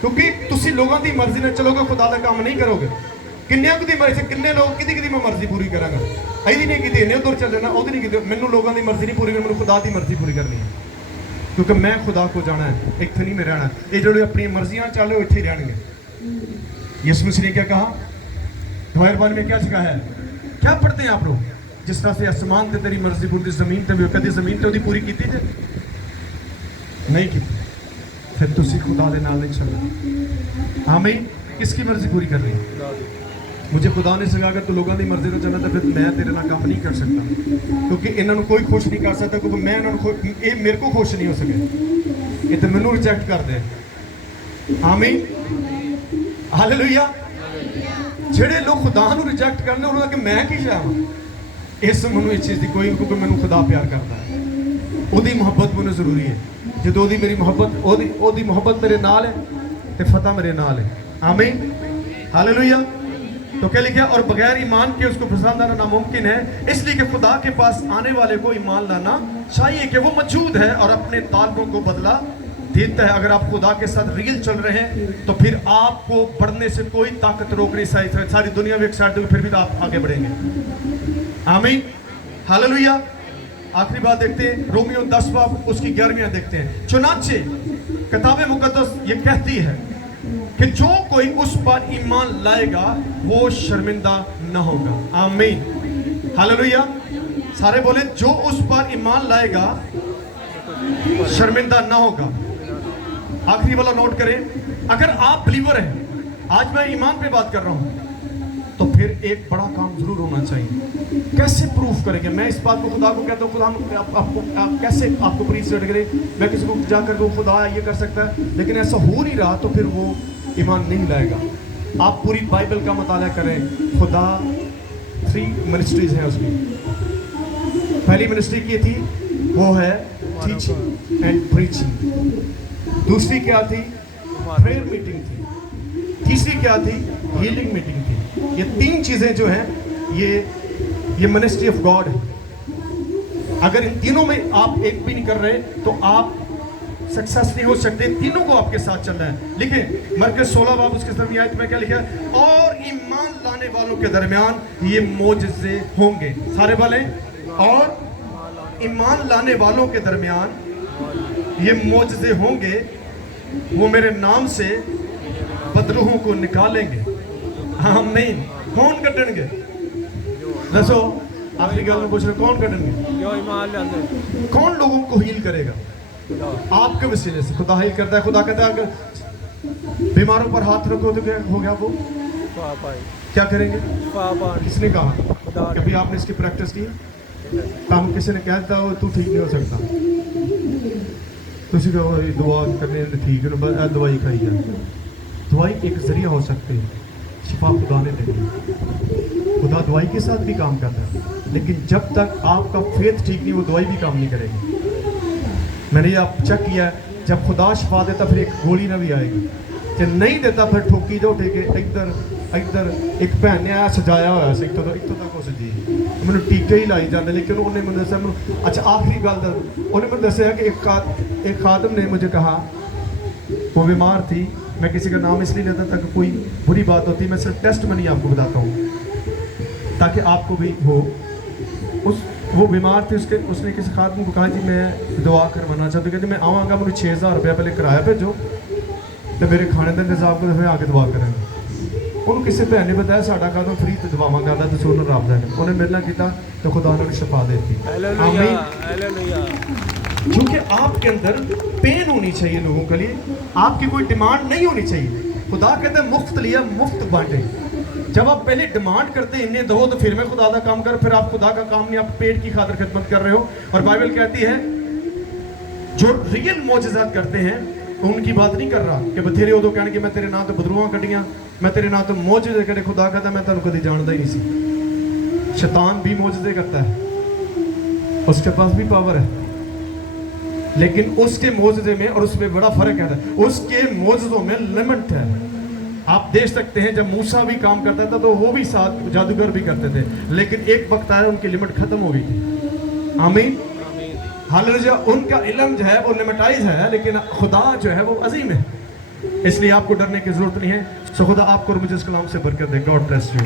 क्योंकि तुसी लोगों की मर्जी ने चलोगे, खुदा का काम नहीं करोगे। किन्ने की मर्जी, किन्ने लोग किदी मैं मर्जी पूरी करांगा, अही नहीं की इन्हें उधर चल जाना, उधर नहीं की। मैनू लोगों की मर्जी नहीं पूरी करनी, मैनू खुदा की मर्जी पूरी करनी है, क्योंकि मैं खुदा को जाना है, इत्थे नहीं मैं रहना। ये जो अपनी मर्जियां चल रहे हो इत्थे ही रहणगे। यीशु मसीह ने क्या कहा, दुआए रबानी में क्या सिखाया है, क्या पढ़ते हैं आप लोग? जिस तरह से आसमान ते तेरी मर्जी पूरी जमीन ते भी, कभी जमीन ते पूरी की जे नहीं की, फिर तुसी खुदा दे नाल नहीं चलना। आमीन। किसकी मर्जी पूरी कर रही है? मुझे खुदा ने सिखाया अगर तू लोगों की मर्जी तो चलना, तो फिर मैं तेरे नाल काम नहीं कर सकता, क्योंकि इन्होंने कोई खुश नहीं कर सकता, क्योंकि मैं इन्होंने ये मेरे को खुश नहीं हो सके, ये तो मैनू रिजेक्ट कर दे। आमीन। हालेलुया। जेड़े लोग खुदा नू रिजेक्ट करने उन्होंने कि मैं की चाहां, इस मैनू इस चीज़ की कोई, क्योंकि मैनू खुदा प्यार करता है, ओदी मोहब्बत मैनू जरूरी है। जो ओदी मेरी मोहब्बत, ओदी मोहब्बत मेरे नाल है तो फतह मेरे नाल है। आमीन। हालेलुया। तो क्या लिखा, और बगैर ईमान के उसको पसंद आना नामुमकिन है, इसलिए कि खुदा के पास आने वाले को ईमान लाना चाहिए कि वो मौजूद है और अपने ताल्बों को बदला देता है। अगर आप खुदा के साथ रियल चल रहे हैं तो फिर आपको बढ़ने से कोई ताकत रोक नहीं सकती। सारी दुनिया भी एक साइड होगी, फिर भी तो आप आगे बढ़ेंगे। आमीन। हालेलुया। आखिरी बात देखते हैं, रोमियो 10 बाब उसकी 11वीं देखते हैं। चुनाचे किताब मुकद्दस ये कहती है कि जो कोई उस पर ईमान लाएगा वो शर्मिंदा न होगा। आमीन। हालेलुया। सारे बोले, जो उस पर ईमान लाएगा शर्मिंदा न होगा। आखिरी वाला नोट करें, अगर आप बिलीवर हैं, आज मैं ईमान पे बात कर रहा हूं, तो फिर एक बड़ा काम जरूर होना चाहिए। कैसे प्रूफ करेंगे? मैं इस बात को खुदा को कहता हूँ, खुदा आप कैसे आपको अप्रिशिएट करें? मैं किसी को जाकर को खुदा ये कर सकता है, लेकिन ऐसा हो नहीं रहा, तो फिर वो ईमान नहीं लाएगा। आप पूरी बाइबल का मुताला करें, खुदा 3 मिनिस्ट्रीज हैं उसकी। पहली मिनिस्ट्री की थी वो है टीचिंग एंड प्रीचिंग, दूसरी क्या थी? प्रेयर मीटिंग थी, तीसरी क्या थी? हीलिंग मीटिंग थी। ये 3 चीजें जो हैं ये मिनिस्ट्री ऑफ गॉड है। अगर इन तीनों में आप एक भी नहीं कर रहे तो आप सक्सेस नहीं हो सकते। तीनों को आपके साथ चलना है। लिखे मरकज 16 बाब उसके 7वीं आयत में क्या लिखा है, और ईमान लाने वालों के दरमियान ये मोजज़े होंगे। सारे वाले, और ईमान लाने वालों के दरमियान ये मोजज़े होंगे, वो मेरे नाम से बदरूहों को निकालेंगे। आमीन। कौन कटेंगे? दसो, आखिरी गल में पूछ रहे, कौन कटेंगे? कौन लोगों को हील करेगा? आपके वसीले से खुदा हील करता है। खुदा कहता है अगर बीमारों पर हाथ रखो तो क्या हो गया? वो क्या करेंगे? किसने कहा? कभी आपने इसकी प्रैक्टिस की? काम किसी ने कहता हो तू ठीक नहीं हो सकता, तुसी कहो दुआ करने ठीक है, दवाई खाई जाए। दवाई एक जरिया हो सकती है, शिफा खुदा ने देनी। खुदा दवाई के साथ भी काम करता है, लेकिन जब तक आपका फेथ ठीक नहीं, वो दवाई भी काम नहीं करेगी। मैंने ये आप चेक किया है, जब खुदा शिफा देता फिर एक गोली ना भी आएगी, जब नहीं देता फिर ठोकी जाओ ठेके। इधर एक भैन ने आया सजाया हुआ से, एक तो तक उस जी मैंने टीके ही लाई जाते, लेकिन उन्हें मैंने दसा। अच्छा आखिरी गल उन्हें मैंने दसा कि एक खादम ने मुझे कहा, वो बीमार थी, मैं किसी का नाम इसलिए लेता ताकि कोई बुरी बात होती, मैं सिर्फ टेस्ट मनी आपको बताता हूँ ताकि आपको भी हो। वो बीमार थी, उसने किसी खादम को कहा जी मैं दुआ करवाना चाहती, कहती मैं आवाँगा, मुझे 6000 रुपया पहले किराया भेजो तो मेरे खाने का इंतजाम करो, फिर आके दुआ करेंगे। ਉਹਨੂੰ ਕਿਸੇ ਭੈਣ ਨੇ ਬਤਾਇਆ ਸਾਡਾ ਕਾਦੋਂ ਫ੍ਰੀ ਤੇ ਦਵਾਵਾਂ ਕਰਦਾ ਤੁਸੀਂ ਉਹਨੂੰ ਰੱਬਦਾ ਨੇ ਉਹਨੇ ਮੇਰੇ ਨਾਲ ਕੀਤਾ तो खुदा ने शफा दे दी हालेलुया हालेलुया क्योंकि आपके अंदर पेन होनी चाहिए लोगों के लिए आपकी कोई डिमांड नहीं होनी चाहिए खुदा कहते हैं मुफ्त लिया मुफ्त बांटे जब आप पहले डिमांड करते हैं इन्हें दो तो फिर मैं खुदा का काम कर फिर आप खुदा का काम नहीं आप पेट की खातिर खिदमत कर रहे हो और बाइबल कहती है जो रियल मौजज़ात करते हैं उनकी बात नहीं कर रहा कि बथेरे उदो कहने कि मैं तेरे नाम तो बदरूआं कटियां मैं तेरे नाम तो मौजज़े करे खुदा कहता मैं तेन कभी जानता ही नहीं सी शैतान भी मौजज़े करता है उसके पास भी पावर है लेकिन उसके मौजज़े में और उसमें बड़ा फर्क है उसके मौजज़ों में लिमिट है आप देख सकते हैं जब मूसा भी काम करता था तो वो भी साथ जादूगर भी करते थे लेकिन एक वक्त आया उनकी लिमिट खत्म हो गई थी आमीन हालेलुया उनका इल्म जो है वो लिमिटाइज है लेकिन खुदा जो है वो अजीम है इसलिए आपको डरने की जरूरत नहीं है सो खुदा आपको और मुझे इस कलाम से बरकत दे गॉड ब्लेस यू